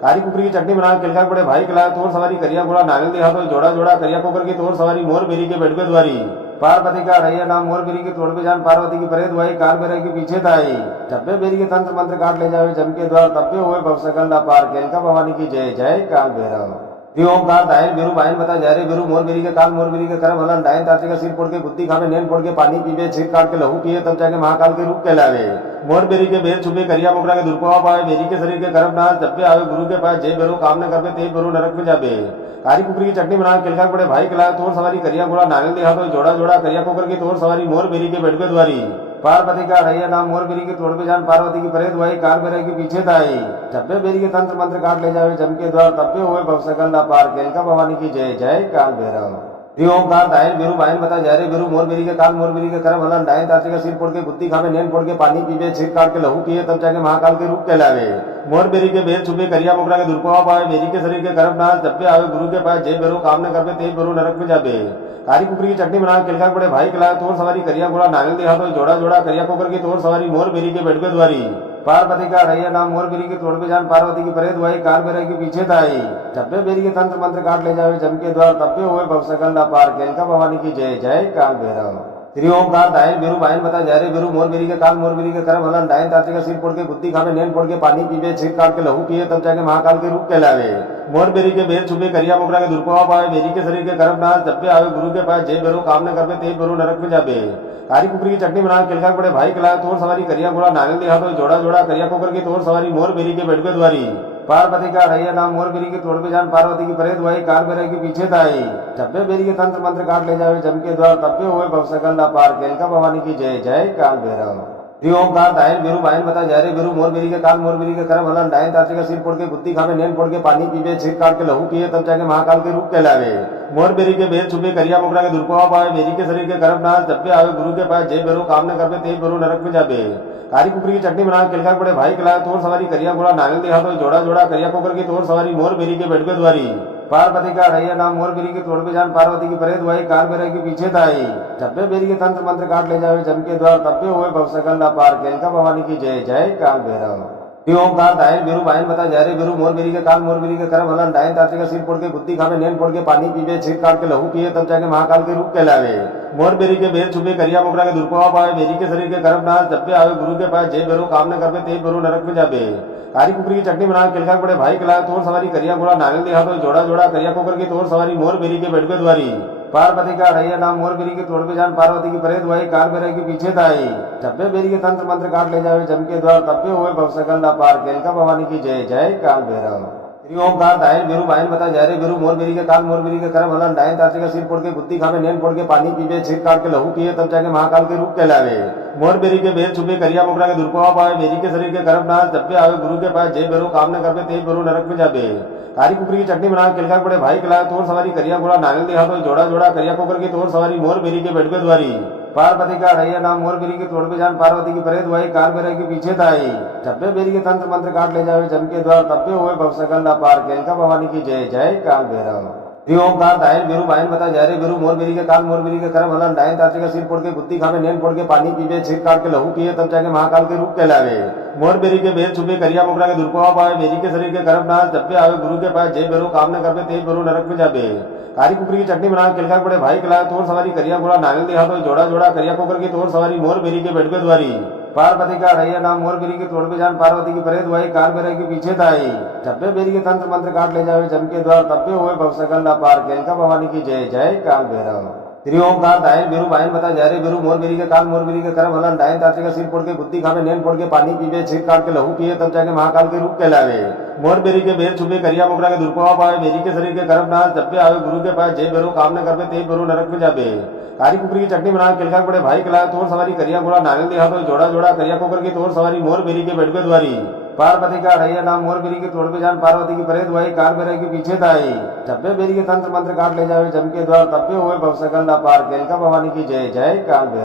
कारी कुकरी की चटनी बना किलका बड़े भाई खिलाए तोर सवारी करिया गोड़ा नागल देहा तो जोड़ा जोड़ा करिया कुकर की तोर सवारी मोर बेरी के बेटवे द्वारी। पार्वती का अड़ैया नाम मोर बेरी के तोड़ पे जान पार्वती की परे दुआई काल बेरे के पीछे ताई। जब्बे बेरी के तंत्र मंत्र काट ले जावे जम के द्वार तब्बे हुए भवसकल ना पार केलका भवानी की जय जय काल भैरव। श्री ओमकार दायन बेरू बायन बता जा रे बेरू मोर बेरी के काल मोर बेरी के करम हलन डायन ताते का सिर फोड़ के गुत्ती खावे नैन फोड़ के पानी पीवे छीर काट के लहू पिए तब जाके महाकाल के रूप कहलावे। मोर बेरी के बेर छुपे करिया मोकरा के दुर्पवा पावे बेरी के शरीर के करम नाश जब पे आवे गुरु के पास जे बेरू काम न करवे ते बेरू नरक में जाबे। कारी कुकरी की चटनी बना किलका बड़े भाई खिलाए तोर सवारी करिया गोड़ा नागल देहा तो जोड़ा जोड़ा करिया कुकर की तोर सवारी मोर बेरी के बेटवे द्वारी। पार्वती का अड़ैया नाम मोर बेरी के तोड़ पे जान पार्वती की परे दुआई काल बेरे के पीछे ताई। जब्बे बेरी के तंत्र मंत्र काट ले जावे जम के द्वार तब्बे हुए भवसकल ना पार केलका भवानी की जय जय काल भैरव। श्री ओमकार दायन बेरू बायन बता जा रे बेरू मोर बेरी के काल मोर बेरी के करम हलन डायन ताते का सिर फोड़ के गुत्ती खावे नैन फोड़ के पानी पीवे छीर काट के लहू पिए तब जाके महाकाल के रूप कहलावे। मोर बेरी के बेर छुपे करिया मोकरा के दुर्पवा पावे बेरी के शरीर के करम नाश जब पे आवे गुरु के पास जे बेरू काम न करवे ते बेरू नरक में जाबे। कारी कुकरी की चटनी बना किलका बड़े भाई खिलाए तोर सवारी करिया गोड़ा नागल देहा तो जोड़ा जोड़ा करिया कुकर की तोर सवारी मोर बेरी के बेटवे द्वारी। पार्वती का अड़ैया नाम मोर बेरी के तोड़ पे जान पार्वती की परे दुआई काल बेरे के पीछे ताई। जब्बे बेरी के तंत्र मंत्र काट ले जावे जम के द्वार तब्बे हुए भवसकल ना पार केलका भवानी की जय जय काल भैरव। श्री ओमकार दायन बेरू बायन बता जा रे बेरू मोर बेरी के काल मोर बेरी के करम हलन डायन ताते का सिर फोड़ के गुत्ती खावे नैन फोड़ के पानी पीवे छीर काट के लहू पिए तब जाके महाकाल के रूप कहलावे। मोर बेरी के बेर छुपे करिया मोकरा के दुर्प्रभाव पावे बेरी के शरीर के गर्भ नाश जब पे आवे गुरु के पास जे बेरू काम न करवे ते बेरू नरक में जाबे। कारी कुकरी की चटनी बना किलका बड़े भाई खिलाए तोर सवारी करिया घोड़ा नागल दिया तो जोड़ा जोड़ा करिया कोकर की तोर सवारी मोर बेरी के बेटवे द्वारी। पार्वती का रैया नाम मोर बेरी के तोड़ पे जान पार्वती की परे दुआई काल बेरे के पीछे ताई। जब्बे बेरी के तंत्र मंत्र काट ले जावे जम के द्वार तब्बे हुए भवसकल ना पार केलका भवानी की जय जय काल भैरव। श्री ओमकार दायन बेरू बायन बता जा रे बेरू मोर बेरी के काल मोर बेरी के करम हलन डायन ताते का सिर फोड़ के गुत्ती खावे नैन फोड़ के पानी पीवे छीर काट के लहू पिए तब जाके महाकाल के रूप कहलावे। मोर बेरी के बेर छुपे करिया मोकरा के दुर्प्रभाव पावे बेरी के शरीर के गर्भ नाश जब पे आवे गुरु के पास जे बेरू काम न करवे ते बेरू नरक में जाबे। कारी कुकरी की चटनी बना किलका बड़े भाई खिलाए तोर सवारी करिया घोड़ा नागल दिया तो जोड़ा जोड़ा करिया कोकर की तोर सवारी मोर बेरी के बेटवे द्वारी। पार्वती का रैया नाम मोर बेरी के तोड़ पे जान पार्वती की परे दुआई काल बेरे के पीछे ताई। जब्बे बेरी के तंत्र मंत्र काट ले जावे जम के द्वार तब्बे हुए भवसकल ना पार केलका भवानी की जय जय काल भैरव। श्री ओमकार दायन बेरू बायन बता जा रे बेरू मोर बेरी के काल मोर बेरी के करम हलन डायन ताते का सिर फोड़ के गुत्ती खावे नैन फोड़ के पानी पीवे छीर काट के लहू पिए तब जाके महाकाल के रूप कहलावे। मोर बेरी के बेर छुपे करिया मोकरा के दुर्प्रभाव पावे बेरी के शरीर के गर्भ नाश जब पे आवे गुरु के पास जे बेरू काम न करवे ते बेरू नरक में जाबे। कारी कुकरी की चटनी बना किलका बड़े भाई खिलाए तोर सवारी करिया घोड़ा नागल दिया तो जोड़ा जोड़ा करिया कोकर की तोर सवारी मोर बेरी के बेटवे द्वारी। पार्वती का रैया नाम मोर बेरी के तोड़ पे जान पार्वती की परे दुआई काल बेरे के पीछे ताई। जब्बे बेरी के तंत्र मंत्र काट ले जावे जम के द्वार तब्बे हुए भवसकल ना पार केलका भवानी की जय जय काल भैरव। श्री ओमकार दायन बेरू बायन बता जा रे बेरू मोर बेरी के काल मोर बेरी के करम हलन डायन ताते का सिर फोड़ के गुत्ती खावे नैन फोड़ के पानी पीवे छीर काट के लहू पिए तब जाके महाकाल के रूप कहलावे। मोर बेरी के बेर छुपे करिया मोकरा के दुर्प्रभाव पावे बेरी के शरीर के गर्भ नाश जब पे आवे गुरु के पास जे बेरू काम न करवे ते बेरू नरक में जाबे। कारी कुकरी की चटनी बना किलका बड़े भाई खिलाए तोर सवारी करिया घोड़ा नागल दिया तो जोड़ा जोड़ा करिया कोकर की तोर सवारी मोर बेरी के बेटवे द्वारी। पार्वती का रैया नाम मोर बेरी के तोड़ पे जान पार्वती की परे दुआई काल बेरे के पीछे ताई। जब्बे बेरी के तंत्र मंत्र काट ले जावे जम के द्वार तब्बे हुए भवसकल ना पार केलका भवानी की जय जय काल भैरव। श्री ओमकार दायन बेरू बायन बता जा रे बेरू मोर बेरी के काल मोर बेरी के करम हलन डायन ताते का सिर फोड़ के गुत्ती खावे नैन फोड़ के पानी पीवे छीर काट के लहू पिए तब जाके महाकाल के रूप कहलावे। मोर बेरी के बेर छुपे करिया मोकरा के दुर्प्रभाव पावे बेरी के शरीर के गर्भ नाश जब पे आवे गुरु के पास जे बेरू काम न करवे ते बेरू नरक में जाबे। कारी कुकरी की चटनी बना किलका बड़े भाई खिलाए तोर सवारी करिया घोड़ा नागल दिया तो जोड़ा जोड़ा करिया कोकर की तोर सवारी मोर बेरी के बेटवे द्वारी। पार्वती का रैया नाम मोर बेरी के तोड़ पे जान पार्वती की परे दुआई काल बेरे के पीछे ताई। जब्बे बेरी के तंत्र मंत्र काट ले जावे जम के द्वार तब्बे हुए भवसकल ना पार केलका भवानी की जय जय काल भैरव। श्री ओमकार दायन बेरू बायन बता जा रे बेरू मोर बेरी के काल मोर बेरी के करम हलन डायन ताते का सिर फोड़ के गुत्ती खावे नैन फोड़ के पानी पीवे छीर काट के लहू पिए तब जाके महाकाल के रूप कहलावे। मोर बेरी के बेर छुपे करिया मोकरा के दुर्प्रभाव पावे बेरी के शरीर के गर्भ नाश जब पे आवे गुरु के पास जे बेरू काम न करवे ते बेरू नरक में जाबे। कारी कुकरी की चटनी बना किलका बड़े भाई खिलाए तोर सवारी करिया घोड़ा नागल दिया तो जोड़ा जोड़ा करिया कोकर की तोर सवारी मोर बेरी के बेटवे द्वारी। पार्वती का रैया नाम मोर बेरी के तोड़ पे जान पार्वती की परे दुआई काल बेरे के पीछे ताई। जब्बे बेरी के तंत्र मंत्र काट ले जावे जम के द्वार तब्बे हुए भवसकल ना पार केलका भवानी की जय जय काल भैरव।